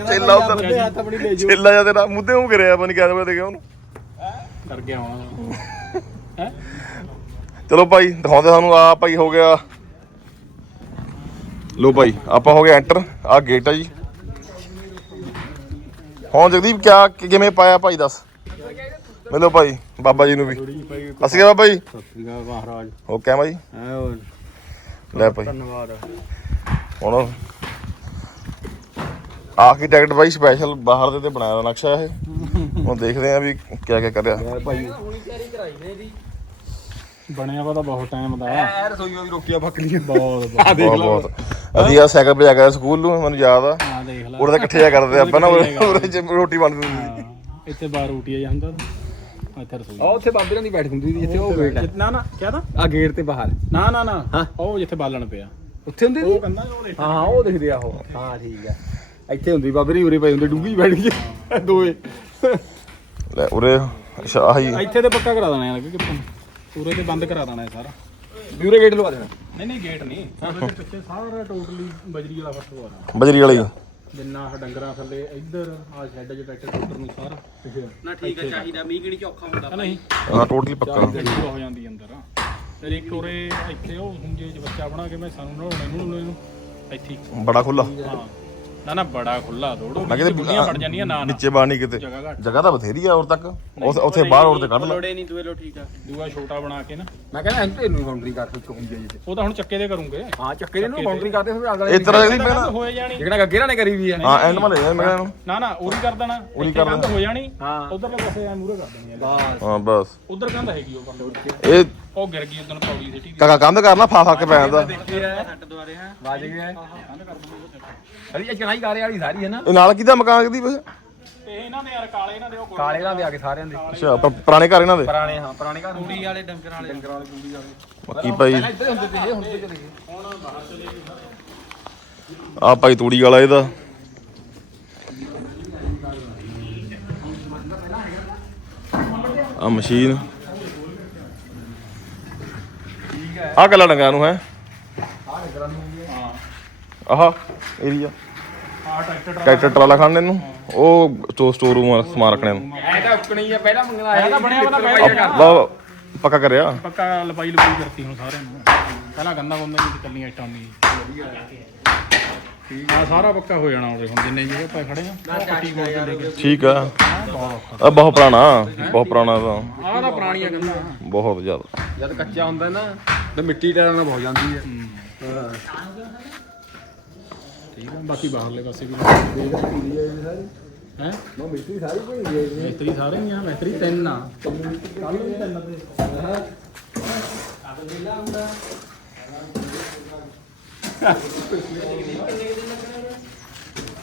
ਚੇਲਾ ਹੱਥ ਉਧਰ। ਆਪਣੀ ਲੈ ਚੇਲਾ ਜਾਂ ਤੇਰਾ ਮੁੱਦੇ ਮੂੰਹ ਗਿਰਿਆ ਪਤਾ ਨਹੀਂ ਕਿਆ ਦੇ ਉਹਨੂੰ ਕਰ ਗਿਆ ਹੁਣ। ਹੈ? ਚਲੋ ਭਾਈ ਦਿਖਾਉਂਦੇ ਸਾਨੂੰ ਆ ਭਾਈ ਹੋ ਗਿਆ। ਲੋ ਭਾਈ ਆਪਾਂ ਹੋ ਗਏ ਐਂਟਰ ਆ ਗੇਟ ਆ ਜੀ। ਹੁਣ ਜਗਦੀਪ ਕਿਆ ਕਿਵੇਂ ਪਾਇਆ ਭਾਈ ਦੱਸ? ਮਿਲੋ ਭਾਈ ਬਾਬਾ ਜੀ ਨੂੰ ਵੀ। ਅਸੀਂ ਕਿਹਾ ਬਾਬਾ ਜੀ। ਸਤਿ ਮਹਾਰਾਜ। ਓਕੇ ਆ ਭਾਈ? ਲੈ ਭਾਈ। ਧੰਨਵਾਦ। ਹੁਣ ਆਰਕੀਟੈਕਟ ਭਾਈ ਸਪੈਸ਼ਲ ਬਾਹਰ ਦੇ ਤੇ ਬਣਾਇਆ ਦਾ ਨਕਸ਼ਾ ਇਹ। ਹੁਣ ਦੇਖਦੇ ਆ ਵੀ ਕਿਆ ਕਿਆ ਕਰਿਆ। ਭਾਈ। ਬਣਿਆ ਵਾ ਤਾਂ ਬਹੁਤ ਟਾਈਮ ਦਾ। ਐ ਰਸੋਈਆਂ ਦੀ ਰੋਟੀਆਂ ਪੱਕ ਲੀਆਂ। ਬਹੁਤ ਆ ਦੇਖ ਬਹੁਤ ਲਓ। ਬਹੁਤ ਅਸੀਂ ਆ ਸਾਈਕਲ 'ਤੇ ਜਾ ਕੇ ਸਕੂਲ ਨੂੰ ਮੈਨੂੰ ਯਾਦ ਆ। ਹਾਂ ਦੇਖ ਲੈ। ਤਾਂ ਇਕੱਠੇ ਜਾ ਕਰਦੇ ਆਪਾਂ ਨਾ 'ਚ ਰੋਟੀ ਬਣਦੀ ਹੁੰਦੀ ਸੀ। ਹਾਂ, ਇੱਥੇ ਬਾਹਰ ਰੋਟੀ ਆ ਜਾਂਦਾ ਇੱਥੇ ਰਸੋਈ ਉਹ ਉੱਥੇ ਬਾਬੇ ਦੀ ਬੈਠ ਹੁੰਦੀ ਸੀ ਜਿੱਥੇ ਉਹ ਗੇਟ ਹੈ ਨਾ ਨਾ ਕਿਆ ਤਾਂ? ਆ ਗੇਟ ਤੇ ਬਾਹਰ। ਨਾ ਨਾ ਨਾ। ਉਹ ਜਿੱਥੇ ਬਾਲਣ ਪਿਆ। ਉੱਥੇ ਹੁੰਦੀ ਉਹ ਸੀ? ਕਹਿੰਦਾ ਉਹ ਲੈ ਹਾਂ ਉਹ ਦਿਖਦੇ ਆ ਉਹ। ਹਾਂ ਠੀਕ ਆ। ਇੱਥੇ ਹੁੰਦੀ ਬਾਬੇ ਦੀ ਉਰੇ ਪਏ ਹੁੰਦੇ ਡੂੰਗੀ ਬੈਠ ਕੇ ਦੋਏ ਲੈ ਉਰੇ ਅੱਛਾ ਆਹੀ। ਇੱਥੇ ਤੇ ਪੱਕਾ ਕਰਾ ਦੇਣਾ ਯਾਰ ਕਿੱਥੋਂ? ਪੂਰੇ ਤੇ ਬੰਦ ਕਰਾ ਦੇਣਾ ਇਹ ਸਾਰਾ। ਦੂਰੇ ਗੇਟ ਲਵਾ ਦੇਣਾ। ਨਹੀਂ ਨਹੀਂ ਗੇਟ ਨਹੀਂ। ਤੇ ਪਿੱਛੇ ਸਾਰਾ ਟੋਟਲੀ ਬਜਰੀ ਵਾਲਾ ਫਰਸ਼ ਪਵਾ ਦੇਣਾ ਬਜਰੀ ਵਾਲੀ ਜਿੰਨਾ ਆਹ ਡੰਗਰਾਂ ਥੱਲੇ ਇੱਧਰ ਆ ਸ਼ੈੱਡ 'ਚ ਟਰੈਕਟਰ ਟਰੂਟਰ ਨੂੰ ਸਾਰਾ। ਨਾ ਠੀਕ ਹੈ ਚਾਹੀਦਾ ਮੀਂਹ ਕਿਣੀ ਚ ਔਖਾ ਹੁੰਦਾ ਨਹੀਂ। ਹਾਂ ਟੋਟਲੀ ਪੱਕਾ। ਗੱਡੀ ਹੋ ਜਾਂਦੀ ਅੰਦਰ ਫਿਰ ਇੱਕ ਉਰੇ ਇੱਥੇ ਉਹ ਹੁੰਜੇ ਚ ਬੱਚਾ ਬਣਾ ਕੇ ਮੈਂ ਸਾਨੂੰ ਨਹਾਉਣੇ ਨੂੰ ਇਹਨੂੰ। ਇੱਥੇ ਹੀ। ਬੜਾ ਖੁੱਲਾ ਹਾਂ। ਨਾ ਨਾ ਬੜਾ ਖੁੱਲਾ ਦੋੜੋ ਮੈਂ ਕਿਤੇ ਬੁੱਢੀਆਂ ਪੜ ਜਾਂਦੀਆਂ ਨਾ ਨਾ ਨੀਚੇ ਬਾਹਰ ਨਹੀਂ ਕਿਤੇ ਜਗ੍ਹਾ ਘੱਟ ਜਗ੍ਹਾ ਤਾਂ ਬਥੇਰੀ ਆ ਉਰ ਤੱਕ ਉਸ- ਉੱਥੇ ਬਾਹਰ ਉਰ ਤੇ ਕੱਢ ਲੈ ਲੋੜੇ ਨਹੀਂ ਦੂਏ ਲੋ ਠੀਕ ਆ ਦੂਆ ਛੋਟਾ ਬਣਾ ਕੇ ਨਾ ਮੈਂ ਕਹਿੰਦਾ ਇਹਨੂੰ ਇਹਨੂੰ ਬਾਉਂਡਰੀ ਕਰ ਹੁੰਦੀ ਹੈ ਜਿੱਥੇ ਉਹ ਤਾਂ ਹੁਣ ਚੱਕੇ ਦੇ ਕਰੂੰਗੇ ਹਾਂ ਚੱਕੇ ਦੇ ਨੂੰ ਬਾਉਂਡਰੀ ਕਰਦੇ ਫਿਰ ਅਗਲੇ ਇਸ ਤਰ੍ਹਾਂ ਦੀ ਪਹਿਲਾਂ ਹੋਏ ਜਾਣੀ ਜਿਹੜਾ ਗੱਗੇ ਨੇ ਕਰੀ ਵੀ ਹੈ ਹਾਂ ਐਂਡ ਮਲੇ ਮੈਂ ਇਹਨੂੰ ਨਾ ਨਾ ਉਰੀ ਕਰ ਦੇਣਾ ਉਰੀ ਕਰ ਕੰਧ ਹੋ ਜਾਣੀ ਹਾਂ ਉਧਰਲੇ ਪਾਸੇ ਐ ਮੂਰੇ ਕਰ ਦੇਣੀ ਆ ਬਸ ਹਾਂ ਬਸ ਉਧਰ ਕੰਧ ਹੈਗੀ ਉਹ ਕੰਧ ਇਹ ਉਹ ਗਿਰ ਗਈ ਉਦੋਂ ਪੌੜੀ ਸਿੱਟੀ ਦੀ ਕਾਕਾ ਕੰਧ ਕਰਨਾ ਫਾ ਫਾ ਕੇ ਪੈ ਜਾਂਦਾ ਸੱਟ ਦੁਆਰੇ ਹਾਂ ਬਾਜ ਗਿਆ ਅਰੇ ਇਹ ਚਣਾਈ ਕਾਰੇ ਵਾਲੀ ਸਾਰੀ ਹੈ ਨਾ। ਇਹ ਨਾਲ ਕਿਹਦਾ ਮਕਾਨ ਕਿਹਦੀ ਤੇ ਇਹਨਾਂ ਦੇ ਯਾਰ ਕਾਲੇ ਇਹਨਾਂ ਦੇ ਉਹ ਕਾਲੇ ਨਾਲ ਦੇ ਆ ਕੇ ਸਾਰਿਆਂ ਦੇ। ਅੱਛਾ ਪ- ਪੁਰਾਣੇ ਘਰ ਇਹਨਾਂ ਦੇ? ਪੁਰਾਣੇ ਹਾਂ ਪੁਰਾਣੇ ਘਰ। ਕੁੜੀ ਵਾਲੇ ਡੰਗਰ ਵਾਲੇ। ਡੰਗਰ ਵਾਲੇ ਕੁੜੀ ਵਾਲੇ। ਮੱਕੀ ਭਾਈ ਪਹਿਲਾਂ ਇੱਧਰ ਹੁੰਦੇ ਤੇ ਇਹ ਹੁਣ ਤੇ ਚਲੇ ਗਏ ਆ ਭਾਈ ਤੂੜੀ ਵਾਲਾ ਇਹਦਾ। ਆ ਮਸ਼ੀਨ। ਆ ਕੱਲਾ ਡੰਗਾ ਨੂੰ ਹੈ। ਆਹ ਏਰੀਆ ਟਰੈਕਟਰ ਟਰਾਲਾ ਖਾਣੇ ਨੂੰ? ਉਹ ਸਟੋ ਸਟੋਰ ਰੂਮ ਸਮਾਨ ਰੱਖਣੇ ਨੂੰ ਐ ਤਾਂ ਉੱਕਣੀ ਆ ਪਹਿਲਾਂ ਮੰਗਣਾ ਆਇਆ ਤਾਂ ਬਣਿਆ ਵਾ ਤਾਂ ਪਹਿਲਾਂ। ਬਾ ਪੱਕਾ ਕਰਿਆ? ਪੱਕਾ ਲਪਾਈ ਲਪਾਈ ਕਰਤੀ ਹੁਣ ਸਾਰਿਆਂ ਨੂੰ। ਪਹਿਲਾਂ ਗੰਦਾ ਗੁੰਦਾ ਨਹੀਂ ਕੱਲੀਆਂ ਇੱਟਾਂ ਦੀ ਆ ਸਾਰਾ ਪੱਕਾ ਹੋ ਜਾਣਾ ਉਹਦੇ ਹੁਣ ਜਿੰਨੇ ਜਿਹੜੇ ਪਏ ਖੜੇ ਆ। ਪੱਟੀ ਕੋਲ ਤੇ ਲੈ ਕੇ ਠੀਕ ਆ। ਬਹੁਤ ਆ ਬਹੁਤ ਪੁਰਾਣਾ ਬਹੁਤ ਪੁਰਾਣਾ ਤਾਂ। ਆਹ ਤਾਂ ਪੁਰਾਣੀਆਂ ਗੰਦਾ ਬਹੁਤ ਜ਼ਿਆਦਾ। ਜਦ ਕੱਚਾ ਹੁੰਦਾ ਨਾ ਤੇ ਮਿੱਟੀ ਟਾਇਰਾਂ ਨਾਲ ਹੋ ਜਾਂਦੀ ਹੈ। ਠੀਕ ਆ ਬਾਕੀ ਬਾਹਰਲੇ ਪਾਸੇ ਵੀ ਹੈ ਉਹ ਮਿੱਟੀ ਸਾਰੀ ਭਈ ਗਈ ਮਿਸਤਰੀ ਸਾਰੇ ਹੀ ਆ ਮਿਸਤਰੀ ਤਿੰਨ ਆ। ਕੱਲ ਵੀ ਤਿੰਨ ਤੇ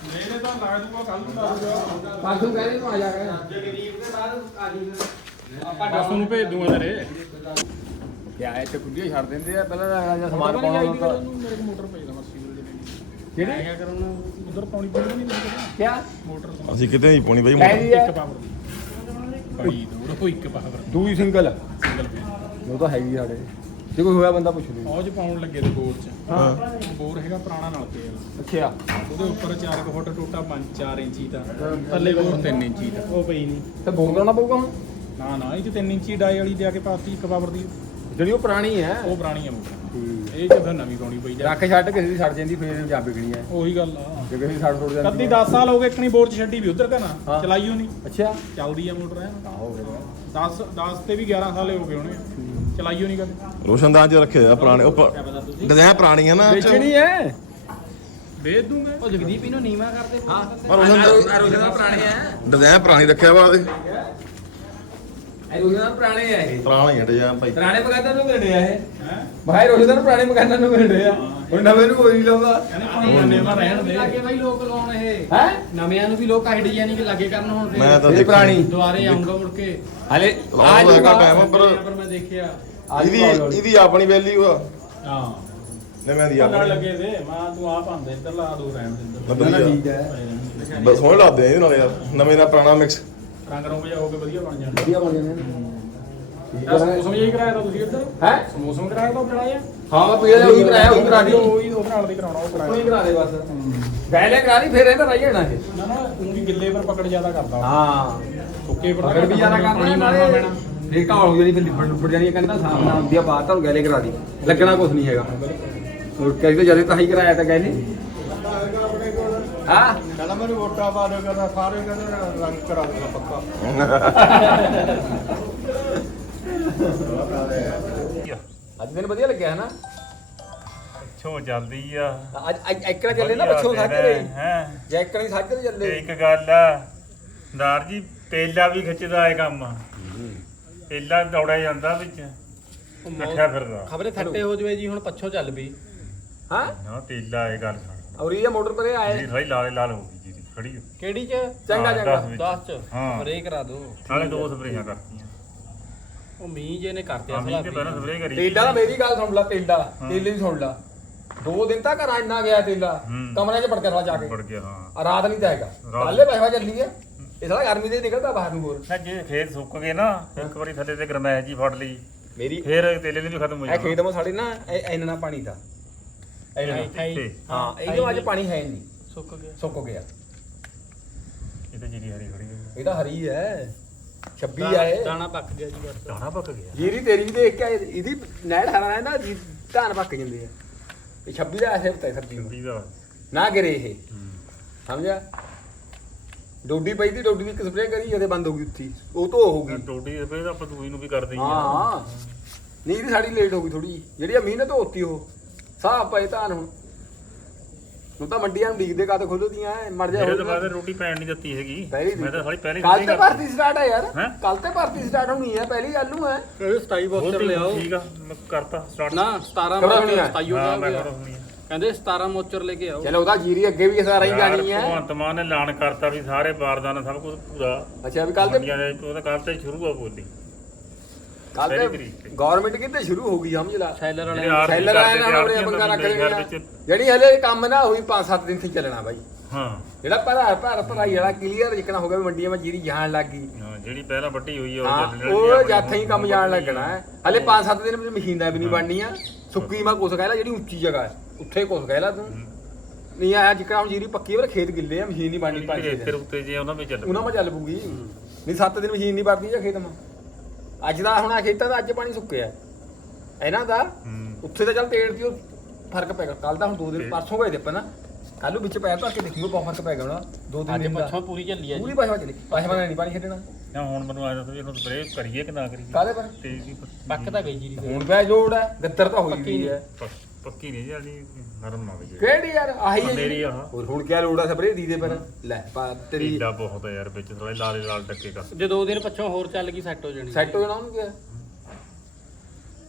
ਮੇਰੇ ਤਾਂ ਲਾ ਦੂਗਾ ਕੱਲ ਨੂੰ ਲਾ ਦੂਗਾ ਪਾਸੋਂ ਕਹਿੰਦੇ ਤੂੰ ਆ ਜਾ ਕੇ ਬਸ ਨੂੰ ਭੇਜ ਦੂੰਗਾ ਤੇਰੇ ਕਿਆ ਹੈ ਤੇ ਕੁੱਡੀਆਂ ਛੱਡ ਦਿੰਦੇ ਆ ਪਹਿਲਾਂ ਤਾਂ ਰਾਜਾ ਸਮਾਨ ਪਾਉਣਾ ਹੁੰਦਾ ਮੇਰੇ ਕੋ ਮੋਟਰ ਭੇਜ ਦਵਾਂ ਸੀਵਰ ਦੇ ਲਈ ਕਿਹੜੀ? ਕਿਆ ਕਰਨਾ ਉਧਰ ਪਾਣੀ ਪੀਣਾ ਨਹੀਂ ਮਿਲਦਾ ਕਿਆ? ਮੋਟਰ ਅਸੀਂ ਕਿਤੇ ਨਹੀਂ ਪਾਉਣੀ ਬਾਈ ਹੈ ਇੱਕ ਪਾਵਰ ਭਾਈ ਦੋੜ ਕੋਈ ਇੱਕ ਪਾਵਰ ਦੂਈ ਸਿੰਗਲ ਸਿੰਗਲ ਫੇਸ ਉਹ ਤਾਂ ਹੈਗੀ ਸਾਡੇ। ਜੇ ਕੋਈ ਹੋਇਆ ਬੰਦਾ ਪੁੱਛ ਲਈ ਔਜ ਪਾਉਣ ਲੱਗੇ ਤੇ ਬੋਰ ਚ। ਹਾਂ। ਬੋਰ ਹੈਗਾ ਪੁਰਾਣਾ ਨਾਲ ਤੇਲ ਅੱਛਾ। ਉਹਦੇ ਉੱਪਰ 4 ਫੁੱਟ ਟੋਟਾ 5 4 ਇੰਚੀ ਦਾ। ਥੱਲੇ ਬੋਰ 3 ਇੰਚੀ ਦਾ। ਉਹ ਪਈ ਨਹੀਂ। ਤੇ ਬੋਲ ਕਰਾਉਣਾ ਪਊਗਾ ਹੁਣ? ਨਾ ਨਾ। ਇਹ ਚ 3 ਇੰਚੀ ਡਾਈ ਵਾਲੀ ਦੇ ਆ ਕੇ ਪਾਤੀ ਇੱਕ ਪਾਵਰ ਦੀ। ਜਿਹੜੀ ਉਹ ਪੁਰਾਣੀ ਹੈ। ਉਹ ਪੁਰਾਣੀ ਆ ਮੋਟਰ। ਇਹ ਚ ਫਿਰ ਨਵੀਂ ਪਾਉਣੀ ਪਈ ਜਾ। ਰੱਖ ਛੱਡ ਕਿਸੇ ਦੀ ਛੱਡ ਜਾਂਦੀ ਫੇਰ ਜਾ ਵਿਕਣੀ ਹੈ। ਉਹੀ ਗੱਲ ਆ। ਜੇ ਕਿਸੇ ਦੀ ਛੱਡ ਛੋੜ ਜਾਂਦੀ ਕੱਦੀ 10 ਸਾਲ ਹੋ ਗਏ ਇੱਕਣੀ ਬੋਰ ਚ ਛੱਡੀ ਵੀ ਉਧਰ ਕਾ ਨਾ ਹਾਂ। ਚਲਾਈਓ ਨਹੀਂ ਅੱਛਾ। ਚੱਲਦੀ ਆ ਮੋਟਰ ਐ ਆਹੋ ਫਿਰ 10 10 ਤੇ ਵੀ 11 ਸਾਲੇ ਹੋ ਗਏ ਹੋਣੇ। ਚਲਾਈਓ ਨਹੀਂ ਕਦੇ। ਰੋਸ਼ਨਦਾਨ ਚ ਰੱਖੇ ਆ ਪੁਰਾਣੇ ਉਹ ਡਿਜ਼ਾਈਨ ਪੁਰਾਣੀਆਂ ਨਾ। ਵੇਚਣੀ ਹੈ। ਵੇਚ ਦੂੰਗੇ। ਉਹ ਜਗਦੀਪ ਇਹਨੂੰ ਨੀਵਾ ਕਰਦੇ। ਹਾਂ। ਪਰ ਰੋਸ਼ਨ ਰੋਸ਼ਨਾ ਪੁਰਾਣੇ ਆ। ਡਿਜ਼ਾਈਨ ਪੁਰਾਣੀ ਰੱਖਿਆ ਵਾ ਉਹਦੇ। ਇਹ ਰੋਸ਼ਨਾ ਪੁਰਾਣੇ ਆ ਇਹ। ਪੁਰਾਣਾ ਹੀ ਡਿਜ਼ਾਈਨ ਭਾਈ। ਪੁਰਾਣੇ ਮਕਾਨਾਂ ਨੂੰ ਮਿਲਣੇ ਆ ਇਹ। ਭਾਈ ਰੋਸ਼ਨਾ ਨੂੰ ਪੁਰਾਣੇ ਮਕਾਨਾਂ ਨੂੰ ਮਿਲਣੇ ਆ। ਹੁਣ ਨਵੇਂ ਨੂੰ ਕੋਈ ਨਹੀਂ ਲਾਉਂਦਾ। ਕਹਿੰਦੇ ਮਾ ਰਹਿਣ ਦੇ। ਲੱਗੇ ਬਾਈ ਲੋਕ ਲਾਉਣ ਇਹ। ਹੈ? ਨਵਿਆਂ ਨੂੰ ਵੀ ਲੋਕ ਆਹੀ ਡਿਜ਼ਾਈਨ ਕਿ ਲੱਗੇ ਕਰਨ ਹੁਣ ਮੈਂ ਤਾਂ ਇਹ ਦੇਖੀ ਪੁਰਾਣੀ। ਦੁਆਰੇ ਆਉਂਗਾ ਮੁੜ ਕੇ। ਹਲੇ ਲਾਉਣ ਦਾ ਟਾਈਮ ਪਰ ਪਰ ਮੈਂ ਦੇਖਿਆ। ਇਹਦੀ ਇਹਦੀ ਆਪਣੀ ਵੈਲਿਊ ਆ। ਹਾਂ। ਨਵੇਂ ਦੀ ਆਪਣੀ। ਲੱਗੇ ਤੇ ਮਾਂ ਤੂੰ ਆਪ ਆਂਦੇ ਇੱਧਰ ਲਾ ਦੋ ਰਹਿਣ ਦੇ। ਬਸ ਸੋਹਣੇ ਲੱਗਦੇ ਆ ਇਹਦੇ ਨਾਲ ਯਾਰ। ਨਵੇਂ ਦਾ ਪੁਰਾਣਾ ਮਿਕਸ ਰੰਗ ਰੋਗ ਜਿਹਾ ਹੋ ਕੇ ਵਧੀਆ ਬਣ ਜਾਣਾ। ਵਧੀਆ ਬਣ ਜਾਂਦੇ ਨੇ ਸਮੋਸਾ ਜਿਹਾ ਹੀ ਕਰਾਇਆ ਤਾਂ ਤੁਸੀਂ ਇੱਧਰ? ਹੈ? ਸਮੋਸਾ ਕਰਾਇਆ ਤਾਂ ਬਣਾਇਆ ਹਾਂ ਮੈਂ ਪੀੜਾ ਉਹੀ ਕਰਾਇਆ ਉਹੀ ਕਰਾ ਦੀ ਉਹੀ ਉਹ ਨਾਲ ਦੇ ਕਰਾਉਣਾ ਉਹ ਉਹੀ ਕਰਾਇਆ ਕਰਾ ਦੇ ਬਸ। ਗੈਲੇ ਕਰਾ ਦੀ ਫੇਰ ਇਹਦਾ ਰਹੀ ਜਾਣਾ ਇਹ। ਨਾ ਨਾ ਤੂੰ ਵੀ ਗਿੱਲੇ ਪਰ ਪਕੜ ਜ਼ਿਆਦਾ ਕਰਦਾ ਹਾਂ। ਸੁੱਕੇ ਪਰ ਪਕੜ ਵੀ ਜ਼ਿਆਦਾ ਕਰਨਾ ਪਾਣੀ ਨਾਲੇ। ਮਾਰਨਾ ਪੈਣਾ। ਫੇਰ ਘਾਲ ਹੋ ਜਾਣੀ ਫਿਰ ਲਿਬੜ ਲੁਬੜ ਜਾਣੀ ਕਹਿੰਦਾ ਸਾਫ਼ ਨਾ ਹੁੰਦੀ ਆ ਬਾਤ ਤਾਂ ਗੈਲੇ ਕਰਾ ਦੀ ਲੱਗਣਾ ਕੁਝ ਨਹੀਂ ਹੈਗਾ। ਹੋਰ ਤਾਂ ਜਦੇ ਤਾਂ ਹੀ ਕਰਾਇਆ ਤਾਂ ਗੈਲੇ ਹਾਂ। ਕਹਿੰਦਾ ਮੈਨੂੰ ਵੋਟਾਂ ਪਾ ਦਿਓ ਕਹਿੰਦਾ ਸਾਰੇ ਕਹਿੰਦੇ ਰੰਗ ਕਰਾ ਦੇਣਾ ਪੱਕਾ। ਅੱਜ ਦਿਨ ਵਧੀਆ ਲੱਗਿਆ ਹੈ ਨਾ ਛੋ ਚੱਲਦੀ ਆ ਅੱਜ ਅੱਜ ਐਕੜਾ ਚੱਲੇ ਨਾ ਪਿੱਛੋਂ ਸਾਜਰੇ ਹੈ? ਜੇ ਐਕੜਾ ਨਹੀਂ ਸਾਜਰੇ ਤੇ ਚੱਲੇ। ਇੱਕ ਗੱਲ ਆ ਦਾਰ ਜੀ ਤੇਲਾ ਵੀ ਖਿੱਚਦਾ ਇਹ ਕੰਮ। ਤੇਲਾ ਦੌੜਿਆ ਜਾਂਦਾ ਵਿੱਚ ਇਕੱਠਾ ਫਿਰਦਾ। ਖਬਰੇ ਥੱਟੇ ਹੋ ਜਵੇ ਜੀ ਹੁਣ ਪੱਛੋ ਚੱਲ ਪਈ ਹਾਂ? ਨਾ ਤੇਲਾ ਇਹ ਗੱਲ ਸੁਣ। ਔਰ ਇਹ ਮੋਟਰ ਪਰੇ ਆਏ ਜੀ ਥੋੜੀ ਲਾਲ ਲਾਲ ਹੋ ਗਈ। ਖੜੀ ਹੋ। ਕਿਹੜੀ ਚ? ਚੰਗਾ ਹਾਂ, ਚੰਗਾ ਦਸ ਵਿੱਚ। 10 ਚ? ਹਾਂ। ਸਪਰੇ ਕਰਾ ਦੋ ਨਾਲੇ ਦੋ ਸਪਰੇਆਂ ਕਰਤੀਆਂ ਉਹ ਮੀਂਹ ਜੇ ਨੇ ਕਰਤੇ ਆ ਮੀਂਹ ਤੇ ਪਹਿਲਾਂ ਸਪਰੇ ਕਰੀ। ਤੇਲਾ ਦਾ ਮੇਰੀ ਗੱਲ ਸੁਣ ਲਾ ਤੇਲਾ। ਤੇਲੇ ਦੀ ਸੁਣ ਲਾ। ਦੋ ਦਿਨ ਤਾਂ ਘਰਾਂ ਇੰਨਾ ਗਿਆ ਤੇਲਾ। ਹੂੰ। ਕਮਰੇ 'ਚ ਵੜ ਕੇ ਸਾਲਾ ਜਾ ਕੇ। ਪੜ ਗਿਆ ਹਾਂ। ਆ ਰਾਤ ਨਹੀਂ ਹੈਗਾ। ਰਾਤ- ਕੱਲੇ ਪੈਸਾ ਚੱਲੀ ਹੈ ਇਹ ਸਾਲਾ ਗਰਮੀ ਦੇ ਨਿਕਲਦਾ ਬਾਹਰ ਨੂੰ ਹੋਰ। ਨਾ ਜੇ ਖੇਤ ਸੁੱਕ ਗਏ ਨਾ ਇੱਕ ਵਾਰੀ ਥੱਲੇ ਤੇ ਗਰਮੈਸ਼ ਜੀ ਫੜ ਲਈ। ਮੇਰੀ ਫੇਰ ਤੇਲੇ ਨੇ ਵੀ ਖਤਮ ਹੋ ਇਹ ਜਾਣਾ। ਖੇਤ ਮਾ ਸਾਡੇ ਨਾ ਇਹ ਇੰਨਾ ਪਾਣੀ ਦਾ। ਇੰਨਾ ਇੱਥੇ। ਹਾਂ ਇਹਦੇ ਅੱਜ ਪਾਣੀ ਹੈ ਨਹੀਂ। ਸੁੱਕ ਗਿਆ। ਸੁੱਕ ਗਿਆ। ਤਾਂ ਜੀਰੀ ਹਰੀ ਖੜੀ ਹੈ ਇਹ ਤਾਂ ਹਰੀ ਹੈ। 26 ਆ ਇਹ ਦਾਣਾ ਪੱਕ ਗਿਆ ਜੀ ਬਸ। ਦਾਣਾ ਪੱਕ ਗਿਆ? ਜੀਰੀ ਤੇਰੀ ਵੀ ਦੇਖ ਕੇ ਆਏ, ਇਹਦੀ ਨਹਿਰ ਹਰਾ ਰਹਿੰਦਾ ਜੀ ਧਾਨ ਪੱਕ ਜਾਂਦੇ ਆ। ਇਹ 26 ਦਾ ਐਸੇ ਬਤਾਈ ਸਰਦੀ ਨੂੰ ਦਾ। ਨਾ ਗਿਰੇ ਇਹ। ਸਮਝਿਆ? ਡੋਡੀ ਪਈ ਦੀ ਡੋਡੀ ਦੀ ਇੱਕ ਸਪਰੇਅ ਕਰੀ ਉਹਦੇ ਬੰਦ ਹੋ ਗਈ ਉੱਥੀ। ਉਹ ਤੋਂ ਹੋ ਗਈ। ਟੋਟੀ ਦੇ ਫੇਰ ਆਪਾਂ ਦੂਈ ਨੂੰ ਵੀ ਕਰਦੇ ਹੀ ਹਾਂ। ਨਹੀਂ ਇਹਦੀ ਸਾਡੀ ਲੇਟ ਹੋ ਗਈ ਥੋੜੀ ਜਿਹੜੀ ਆ ਮੀਂਹ ਨੇ ਧੋਤੀ ਉਹ। ਸਾਹ ਪਏ ਧਾਨ ਹੁਣ। ਹੁਣ ਤਾਂ ਮੰਡੀਆਂ ਨੂੰ ਡੀਕਦੇ ਕਦ ਖੋਲਦੀਆਂ ਮਰ ਜਾ ਮੇਰੇ ਤੋਂ ਬਾਅਦ ਰੋਟੀ ਪੈਣ ਨਹੀਂ ਦਿੱਤੀ ਹੈਗੀ। ਦੀ। ਮੈਂ ਤਾਂ ਸਾਲੀ ਪਹਿਲੀ ਕੱਲ ਤੇ ਭਰਤੀ ਸਟਾਰਟ ਹੈ ਯਾਰ। ਹੈਂ? ਕੱਲ ਤੇ ਭਰਤੀ ਸਟਾਰਟ ਹੋਣੀ ਹੈ ਪਹਿਲੀ ਗੱਲ ਨੂੰ ਹੈ ਇਹ 27 ਬੋਤਲ ਲਿਆਓ। ਠੀਕ ਆ ਮੈਂ ਕਰਤਾ ਸਟਾਰਟ ਨਾ 17 ਕਦੋਂ ਹੋਣੀ ਆ? ਮੋਚਰ 27 ਹਾਂ ਹੋ ਮੈਂ ਗਿਆ। ਕਰਦਾ ਹੁਣੀ ਕਹਿੰਦੇ 17 ਮੋਚਰ ਲੈ ਕੇ ਆਓ। ਚਲੋ ਉਹਦਾ ਜੀਰੀ ਅੱਗੇ ਵੀ ਸਾਰਾ ਹੀ ਜਾਣੀ ਹੈ ਭਗਵੰਤ ਮਾਨ ਨੇ ਐਲਾਨ ਕਰਤਾ ਵੀ ਸਾਰੇ ਬਾਰਦਾਨਾ ਸਭ ਕੁਝ ਪੂਰਾ। ਅੱਛਾ ਵੀ ਕੱਲ ਤੇ ਮੰਡੀਆਂ ਦੇ ਉਹਦਾ ਕੱਲ ਤੇ ਸ਼ੁਰੂ ਆ ਬੋਲੀ। ਕੱਲ ਤੇ ਤੇ। ਗਵਰਨਮੈਂਟ ਕਿਤੇ ਸ਼ੁਰੂ ਹੋ ਗਈ ਸਮਝ ਲਾ? ਸੈਲਰ ਵਾਲੇ ਸੈਲਰ ਆਏ ਨਾਲ ਉਹਨੇ ਬੰਗਾ ਰੱਖ ਲਿਆ ਵਿੱਚ ਜਿਹੜੀ ਹਲੇ ਕੰਮ ਨਾ ਹੋਈ 5-7 ਦਿਨ થી ਚੱਲਣਾ ਬਾਈ। ਹਾਂ। ਜਿਹੜਾ ਭਰਾ ਭਰ ਭਰਾਈ ਵਾਲਾ ਕਲੀਅਰ ਜਿੱਕਣਾ ਹੋ ਗਿਆ ਮੰਡੀਆਂ ਵਿੱਚ ਜੀਰੀ ਜਾਣ ਲੱਗ ਗਈ। ਹਾਂ, ਜਿਹੜੀ ਪਹਿਲਾਂ ਵੱਟੀ ਹੋਈ ਆ ਹਾਂ ਉਹ ਜਾਥਾ ਕੰਮ ਜਾਣ ਲੱਗਣਾ ਹੈ। ਹਲੇ 5-7 ਦਿਨ ਵਿੱਚ ਮਸ਼ੀਨ ਦਾ ਵੀ ਨਹੀਂ ਬਣਨੀ ਆ ਸੁੱਕੀ ਮੈਂ ਕੁਛ ਕਹਿ ਲਾ ਜਿਹੜੀ ਉੱਚੀ ਜਗ੍ਹਾ ਹੈ। ਉੱਥੇ ਕੁਛ ਕਹਿ ਲਾ ਤੂੰ। ਨਹੀਂ ਆਇਆ ਜਿੱਕਣਾ ਹੁਣ ਜੀਰੀ ਪੱਕੀ ਪਰ ਖੇਤ ਗਿੱਲੇ ਆ ਮਸ਼ੀਨ ਨਹੀਂ ਬਣਨੀ ਦਿਨ। ਇੱਥੇ ਉੱਤੇ ਜੇ ਉਹਨਾਂ ਵਿੱਚ ਚੱਲ ਉਹਨਾਂ ਮਾ ਚੱਲ ਪੂਗੀ ਨਹੀਂ 7 ਦਿਨ ਮਸ਼ੀਨ ਨਹੀਂ ਵੜਦੀ ਜਾਂ ਖੇਤ ਮਾ। ਅੱਜ ਦਾ ਹੁਣ ਆ ਖੇਤਾਂ ਦਾ ਅੱਜ ਪਾਣੀ ਸੁੱਕਿਆ। ਇਹਨਾਂ ਦਾ ਉੱਥੇ ਤਾਂ ਚੱਲ ਤੇੜ ਦੀ ਉਹ ਫ਼ਰਕ ਪੈ ਗਿਆ। ਕੱਲ ਤਾਂ ਹੁਣ ਦੋ ਦਿਨ ਪਰਸੋਂ ਗਏ ਤੇ ਆਪਾਂ ਨਾ। ਕੱਲ ਨੂੰ ਵਿੱਚ ਪੈਰ ਧਰ ਕੇ ਦੇਖੀਓ ਬਹੁਤ ਫ਼ਰਕ ਪੈ ਗਿਆ ਹੋਣਾ। ਦੋ ਤਿੰਨ ਦਿਨ ਦਾ। ਪੱਛੋਂ ਪੂਰੀ ਚੱਲੀ ਆ ਜੀ। ਪੂਰੀ ਭਾਸ਼ਾ ਚਲੀ। ਨਾਲ ਨਹੀਂ ਪਾਣੀ ਛੱਡਣਾ। ਜਾਂ ਹੁਣ ਮੈਨੂੰ ਆਇਆ ਦੱਸ ਵੀ ਇਹਨੂੰ ਸਪਰੇਅ ਕਰੀਏ ਕਿ ਨਾ ਕਰੀਏ। ਕਾਹਦੇ ਪਰ? ਤੇ ਕੀ ਪੱਕ ਤਾਂ ਗਈ ਜੀ। ਹੁਣ ਪਿਆ ਜੋੜ ਹੈ। ਗੱਦਰ ਤਾਂ ਹੋਈ ਗਈ ਹੈ। ਪੱਕ- ਨਹੀਂ ਜਾਂਦੀ ਨਰਮ ਨਾ ਵਜੇ। ਕਿਹੜੀ ਯਾਰ? ਆਹੀ ਹੈ ਮੇਰੀ। ਆਹ। ਹੋਰ ਹੁਣ ਕੀ ਲੋੜ ਆ ਸਪਰੇ ਦੀ ਦੇ ਪਰ? ਲੈ ਪਾ ਤੇਰੀ ਢੀਲਾ ਬਹੁਤ ਆ ਯਾਰ ਵਿੱਚ ਥੋੜਾ ਲਾਲ ਲਾਲ ਟੱਕੇ ਕਰ। ਜੇ ਦੋ ਦਿਨ ਪੱਛੋਂ ਹੋਰ ਚੱਲ ਗਈ ਸੈੱਟ ਹੋ ਜਾਣੀ। ਸੈੱਟ ਹੋ ਜਾਣਾ ਉਹਨੂੰ ਕੀ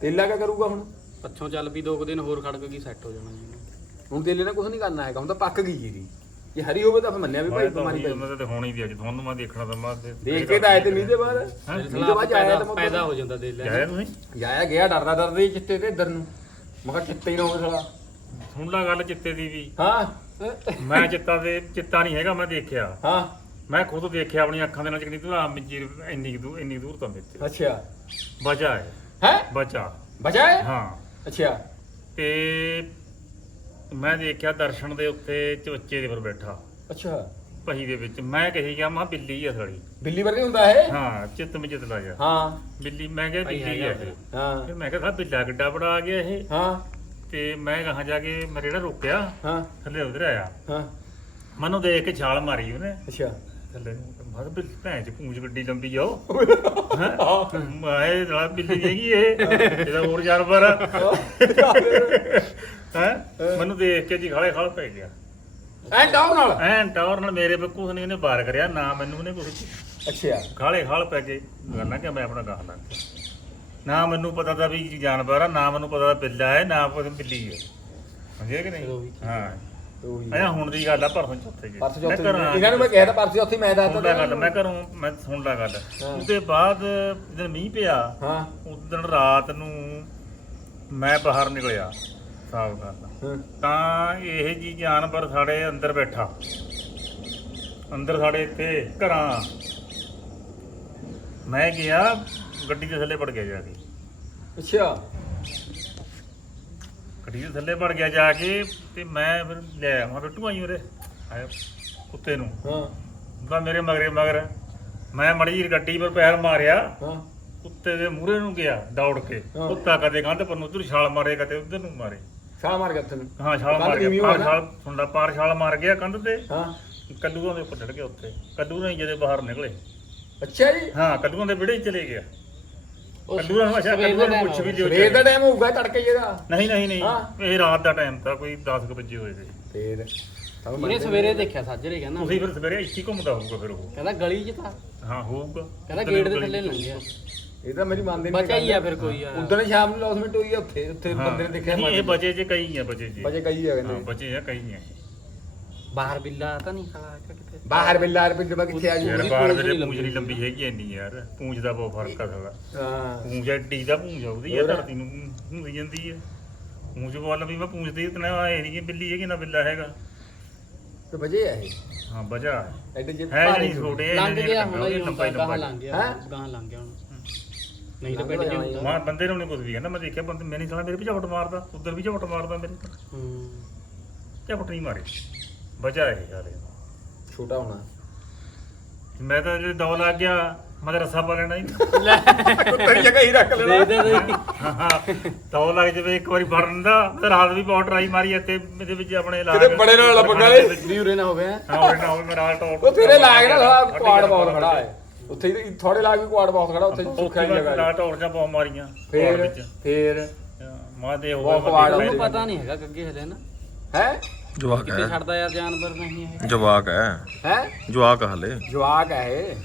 ਤੇਲਾ ਕੀ ਕਰੂਗਾ ਹੁਣ? ਪੱਛੋਂ ਚੱਲ ਵੀ ਦੋ ਕੁ ਦਿਨ ਹੋਰ ਖੜਕ ਗਈ ਸੈੱਟ ਹੋ ਜਾਣਾ ਜੀ। ਹੁਣ ਤੇਲੇ ਨੇ ਕੁਝ ਨਹੀਂ ਕਰਨਾ ਹੈਗਾ ਹੁਣ ਤਾਂ ਪੱਕ ਗਈ ਜੀਰੀ ਜੇ ਹਰੀ ਹੋਵੇ ਤਾਂ ਫਿਰ ਮੰਨਿਆ ਵੀ ਭਾਈ ਮੈਂ ਤਾਂ ਬਿਮਾਰੀ ਪਈ ਉਹਨਾਂ ਦੇ ਦਿਖਾਉਣੀ ਦੀ ਅੱਜ ਤੁਹਾਨੂੰ ਮੈਂ ਦੇਖਣਾ ਤਾਂ ਮੈਂ ਤੇ- ਦੇਖ ਕੇ ਤਾਂ ਆਏ ਤੇ ਮੀਂਹ ਦੇ ਬਾਅਦ। ਹੈਂ? ਮੀਂਹ ਦੇ ਬਾਅਦ 'ਚ ਆਇਆ ਤਾਂ ਮੈਂ ਪੈਦਾ ਹੋ ਜਾਂਦਾ ਦੇ ਲੈ ਜਾਇਆ ਤੁਸੀਂ? ਜਾਇਆ ਗਿਆ ਡਰਦਾ ਡਰਦਾ ਚਿੱਤੇ ਤੇ ਇੱਧਰ ਨੂੰ। ਮੈਂ ਕਿਹਾ ਚਿੱਤੇ ਹੀ ਨਾ ਹੋਵੇ ਸਾਲਾ। ਸੁਣ ਲਾ ਗੱਲ ਚਿੱਤੇ ਦੀ ਵੀ। ਹਾਂ। ਮੈਂ ਚਿੱਤਾ ਦੇ ਚਿੱਤਾ ਨਹੀਂ ਹੈਗਾ ਮੈਂ ਦੇਖਿਆ। ਹਾਂ। ਮੈਂ ਖੁਦ ਦੇਖਿਆ ਆਪਣੀਆਂ ਅੱਖਾਂ ਦੇ ਨਾਲ ਕਿੰਨੀ ਦੂਰ ਮਿੱਜੀ ਇੰਨੀ ਦੂਰ ਇੰਨੀ ਦੂਰ ਤਾਂ ਮੇਰੇ ਅੱਛਾ। ਬਚਾ ਹੈ। ਹੈ? ਬਚਾ। ਬਚਾਏ ਹਾਂ? ਅੱਛਾ। ਤੇ ਮੈਂ ਦੇਖਿਆ ਦਰਸ਼ਨ ਦੇ ਉੱਤੇ ਚਵੱਚੇ ਦੇ ਪਰ ਬੈਠਾ। ਅੱਛਾ। ਪਹੀ ਦੇ ਵਿੱਚ। ਮੈਂ ਕਹੀ ਗਿਆ ਮੈਂ ਬਿੱਲੀ ਆ ਸਾਲੀ। ਬਿੱਲੀ ਵਰਗੇ ਹੁੰਦਾ ਹੈ ਹਾਂ ਚਿੱਤ ਵਿੱਚ ਚਲਾ ਜਾ ਹਾਂ। ਬਿੱਲੀ ਮੈਂ ਕਿਹਾ ਬਿੱਲੀ ਆ ਇਹ। ਹਾਂ। ਫਿਰ ਮੈਂ ਕਿਹਾ ਸਾ ਬਿੱਲਾ ਕਿੱਡਾ ਬੜਾ ਆ ਗਿਆ ਇਹ। ਹਾਂ। ਤੇ ਮੈਂ ਕਹਾਂ ਜਾ ਕੇ ਮੈਂ ਜਿਹੜਾ ਰੁਕਿਆ ਹਾਂ। ਥੱਲੇ ਉਧਰ ਆਇਆ। ਹਾਂ। ਮੈਨੂੰ ਦੇਖ ਕੇ ਛਾਲ ਮਾਰੀ ਉਹਨੇ। ਅੱਛਾ। ਥੱਲੇ ਨੂੰ ਮੈਂ ਕਿਹਾ ਬਿੱਲੀ ਭੈਣ ਚ ਪੂੰਛ ਗੱਡੀ ਲੰਬੀ ਆਓ ਮੈਂ ਇਹ ਜਲਾ ਬਿੱਲੀ ਹੈਗੀ ਇਹ। ਇਹਦਾ ਹੋਰ ਜਾਨਵਰ ਹੈ। ਮੈਨੂੰ ਦੇਖ ਕੇ ਜੀ ਖਾਲੇ ਖਾਲ ਪੈ ਗਿਆ। ਐ ਡਾਉਨ ਨਾਲ? ਐਨ ਟਾਵਰ ਨਾਲ ਮੇਰੇ पे ਕੁਛ ਨਹੀਂ ਉਹਨੇ ਬਾਰ ਕਰਿਆ ਨਾ ਮੈਨੂੰ ਉਹਨੇ ਕੁਛ ਅੱਛਾ। ਖਾਲੇ ਖਾਲ ਪੈ ਗਏ ਗਾਣਾ ਕਿ ਮੈਂ ਆਪਣਾ ਗਾਹ ਨਾ ਮੈਨੂੰ ਪਤਾ ਤਾਂ ਵੀ ਜਾਨਵਰ ਆ ਨਾ ਮੈਨੂੰ ਪਤਾ ਬਿੱਲਾ ਹੈ ਨਾ ਪਤਾ ਬਿੱਲੀ ਹੈ। ਸਮਝੇ ਕਿ ਨਹੀਂ? ਹਾਂ। ਉਹੀ ਅਜਾ ਹੁਣ ਦੀ ਗੱਲ ਆ ਪਰਸੋਂ ਚੌਥੇ ਜੀ ਪਰਸੋਂ ਚੌਥੇ ਇਹਨਾਂ ਨੂੰ ਮੈਂ ਕਿਹਾ ਤਾਂ ਪਰਸੋਂ ਚੌਥੇ ਮੈਂ ਦੱਸਦਾ ਗੱਲ ਮੈਂ ਘਰੋਂ ਮੈਂ ਸੁਣ ਲਾ ਗੱਲ। ਉਹਦੇ ਬਾਅਦ ਜਦੋਂ ਮੀਂਹ ਪਿਆ ਹਾਂ। ਉਸ ਦਿਨ ਰਾਤ ਨੂੰ ਮੈਂ ਬਾਹਰ ਨਿਕਲਿਆ। ਸਾਫ਼ ਕਰਦਾ। ਹਾਂ। ਤਾਂ ਇਹ ਜੀ ਜਾਨਵਰ ਸਾਡੇ ਅੰਦਰ ਬੈਠਾ। ਅੰਦਰ ਸਾਡੇ ਇੱਥੇ ਘਰਾਂ। ਮੈਂ ਗਿਆ ਗੱਡੀ ਦੇ ਥੱਲੇ ਵੜ ਗਿਆ ਜਾ ਕੇ। ਅੱਛਾ। ਗੱਡੀ ਦੇ ਥੱਲੇ ਵੜ ਗਿਆ ਜਾ ਕੇ ਤੇ ਮੈਂ ਫਿਰ ਲੈ ਆਇਆ ਮੈਂ ਬਿੱਟੂ ਆਈ ਉਰੇ ਆਇਆ ਕੁੱਤੇ ਨੂੰ। ਹਾਂ। ਤਾਂ ਮੇਰੇ ਮਗਰੇ ਮਗਰ ਮੈਂ ਮੜੀ ਗੱਡੀ ਪਰ ਪੈਰ ਮਾਰਿਆ। ਹਾਂ। ਕੁੱਤੇ ਦੇ ਮੂਹਰੇ ਨੂੰ ਗਿਆ ਦੌੜ ਕੇ। ਕੁੱਤਾ ਕਦੇ ਕੰਧ ਪਰ ਨੂੰ ਉਧਰ ਛਾਲ ਮਾਰੇ ਕਦੇ ਉਧਰ ਨੂੰ ਮਾਰੇ। ਛਾਲ ਮਾਰ ਗਿਆ ਤੈਨੂੰ ਹਾਂ ਛਾਲ ਮਾਰ ਗਿਆ ਪਾਰ। ਛਾਲ ਸੁਣਦਾ ਪਾਰ ਛਾਲ ਮਾਰ ਗਿਆ ਕੰਧ ਤੇ। ਹਾਂ। ਕੱਦੂਆਂ ਦੇ ਉੱਪਰ ਚੜ ਗਿਆ ਉੱਤੇ ਕੱਦੂ ਨਹੀਂ ਜਦੇ ਬਾਹਰ ਨਿਕਲੇ। ਅੱਛਾ ਜੀ। ਹਾਂ ਕੱਦੂਆਂ ਦੇ ਵਿੜੇ ਚਲੇ ਗਿਆ। ਉਹ ਕੱਦੂਆਂ ਨੂੰ ਅੱਛਾ ਕੱਦੂਆਂ ਨੂੰ ਪੁੱਛ ਵੀ। ਲਿਓ ਸਵੇਰ ਦਾ ਟਾਈਮ ਹੋਊਗਾ ਤੜਕੇ ਜਿਹਦਾ ਨਹੀਂ ਨਹੀਂ ਨਹੀਂ। ਹਾਂ। ਇਹ ਰਾਤ ਦਾ ਟਾਈਮ ਤਾਂ ਕੋਈ 10 ਕੁ ਵਜੇ ਹੋਏ ਸੀ ਫੇਰ ਤਾਂ ਇਹਨੇ ਸਵੇਰੇ ਦੇਖਿਆ ਸਾਜਰੇ ਕਹਿੰਦਾ। ਤੁਸੀਂ ਫਿਰ ਸਵੇਰੇ ਇੱਥੇ ਹੀ ਘੁੰਮਦਾ ਹੋਊਗਾ ਫਿਰ ਉਹ। ਕਹਿੰਦਾ ਗਲੀ 'ਚ ਤਾਂ। ਹਾਂ ਹੋਊਗਾ। ਕਹਿੰਦਾ ਗੇਟ ਦੇ ਥੱਲੇ ਲੰਘਿਆ। ਇਹ ਤਾਂ ਮੇਰੀ ਮੰਨਦੇ ਬਚਿਆ ਹੀ ਆ ਫਿਰ ਕੋਈ ਯਾਰ ਉਦੋਂ ਸ਼ਾਮ ਨੂੰ ਲੌਸਮੈਂਟ ਹੋਈ ਆ ਉੱਥੇ ਉੱਥੇ ਬੰਦੇ ਨੇ ਦੇਖਿਆ ਨਹੀਂ, ਇਹ ਬਚੇ ਚ ਕਈ ਆ ਬਚੇ ਜੀ। ਬਜੇ ਕਈ ਆ ਹਾਂ ਕਹਿੰਦੇ ਬਚੇ ਆ ਕਈ ਆ। ਬਾਹਰ ਬਿੱਲਾ ਤਾਂ ਨਹੀਂ ਹੈਗਾ ਕਿਤੇ। ਬਾਹਰ ਬਿੱਲਾ ਰੁਪਏ ਜਮਾ ਕਿੱਥੇ ਆ ਯਾਰ ਜੂਗੀ? ਬਾਹਰ ਮੇਰੇ ਪੂੰਛ ਨਹੀਂ ਲੰਬੀ। ਹੈਗੀ ਇੰਨੀ ਯਾਰ। ਪੂੰਛ ਦਾ ਬਹੁਤ ਫ਼ਰਕ ਆ ਥੋੜਾ ਹਾਂ। ਪੂੰਛ ਐਡੀ ਦਾ ਪੂੰਛ ਆਉਦੀ ਆ ਧਰਤੀ ਨੂੰ ਹੁੰਦੀ ਜਾਂਦੀ ਆ ਪੂੰਛ ਬੋਲ ਵੀ ਮੈਂ ਪੂੰਛ ਦੇ ਇਤਨਾ ਇਹ ਨਹੀਂ ਕਿ ਬਿੱਲੀ ਹੈਗੀ ਨਾ ਬਿੱਲਾ ਹੈਗਾ। ਤੇ ਵਜੇ ਆ ਇਹ? ਹਾਂ ਬਜਾ ਐਡੇ ਜੇ ਹੈ ਛੋਟੇ ਲੰਘ ਗਿਆ ਹੁਣ ਹੀ ਲੰਬਾਈ ਲੰਬਾਈ ਲੰਘ ਗਿਆ ਹੈਂ? ਗਾਹਾਂ ਲੰਘ ਗਿਆ ਹੁਣ। ਨਹੀਂ ਤਾਂ ਜਾਣਾ ਜਾਂਦਾ ਮੈਂ ਬੰਦੇ ਨੂੰ ਨਹੀਂ ਕੁਝ ਵੀ ਕਹਿੰਦਾ ਮੈਂ ਦੇਖਿਆ ਬੰਦੇ ਮੈਂ ਨਹੀਂ ਸਾਲਾ ਮੇਰੇ ਵੀ ਝਪਟ ਮਾਰਦਾ ਉਧਰ ਵੀ ਝਪਟ ਮਾਰਦਾ ਮੇਰੇ ਤੇ ਹੂੰ। ਝਪਟ ਨਹੀਂ ਮਾਰੇ। ਬਚਾ ਇਹ ਯਾਰ ਛੋਟਾ ਹੋਣਾ। ਮੈਂ ਤਾਂ ਜੇ ਦੌ ਲੱਗ ਗਿਆ ਮੈਂ ਤਾਂ ਰੱਸਾ ਪਾ ਲੈਣਾ ਹੀ ਤੇਰੀ ਜਗ੍ਹਾ ਹੀ ਰੱਖ ਦੇ ਦੇ ਦੇ। ਦੌ ਲੱਗ ਜਵੇ ਇੱਕ ਵਾਰੀ ਫੜਨ ਦਾ ਮੈਂ ਰਾਤ ਵੀ ਬਹੁਤ ਟਰਾਈ ਮਾਰੀ ਇੱਥੇ ਮੇਰੇ ਵਿੱਚ ਆਪਣੇ ਲਾ ਕਿਤੇ ਬੜੇ ਨਾਲ ਲੱਪਣ ਵਾਲੇ ਵੀ ਉਰੇ ਨਾ ਹੋਵੇ। ਹੈਂ। ਹਾਂ ਉਹ ਨਾ ਹੋਵੇ ਮੈਂ ਰਾਤ ਟੌਪ ਉਹ ਤੇਰੇ ਲਾਗ ਨਾ ਥੋੜਾ ਕੁਆੜ ਬਹੁਤ ਖੜਾ ਹੈ ਉੱਥੇ ਹੀ ਥੋੜੇ ਲਾਗ ਵੀ ਕੁਆੜ ਬਹੁਤ ਖੜਾ ਉੱਥੇ ਸੁੱਖਿਆ ਨਹੀਂ ਲਗਾ ਰਾਤ ਟੌਰ ਜਾਂ ਬਹੁਤ ਮਾਰੀਆਂ ਫੇਰ ਫੇਰ। ਮਾਂ ਦੇ ਬਹੁਤ ਹੋਵੇ ਕੁਆੜ ਉਹਨੂੰ ਪਤਾ ਨਹੀਂ ਹੈਗਾ ਗੱਗੇ ਹਲੇ ਨਾ। ਹੈ? ਜਵਾਕ ਕਿਤੇ ਹੈ ਛੱਡਦਾ ਯਾਰ ਜਾਨਵਰ ਨਹੀਂ ਇਹ। ਜਵਾਕ ਹੈ। ਹੈ? ਜਵਾਕ ਹਲੇ। ਜਵਾਕ ਹੈ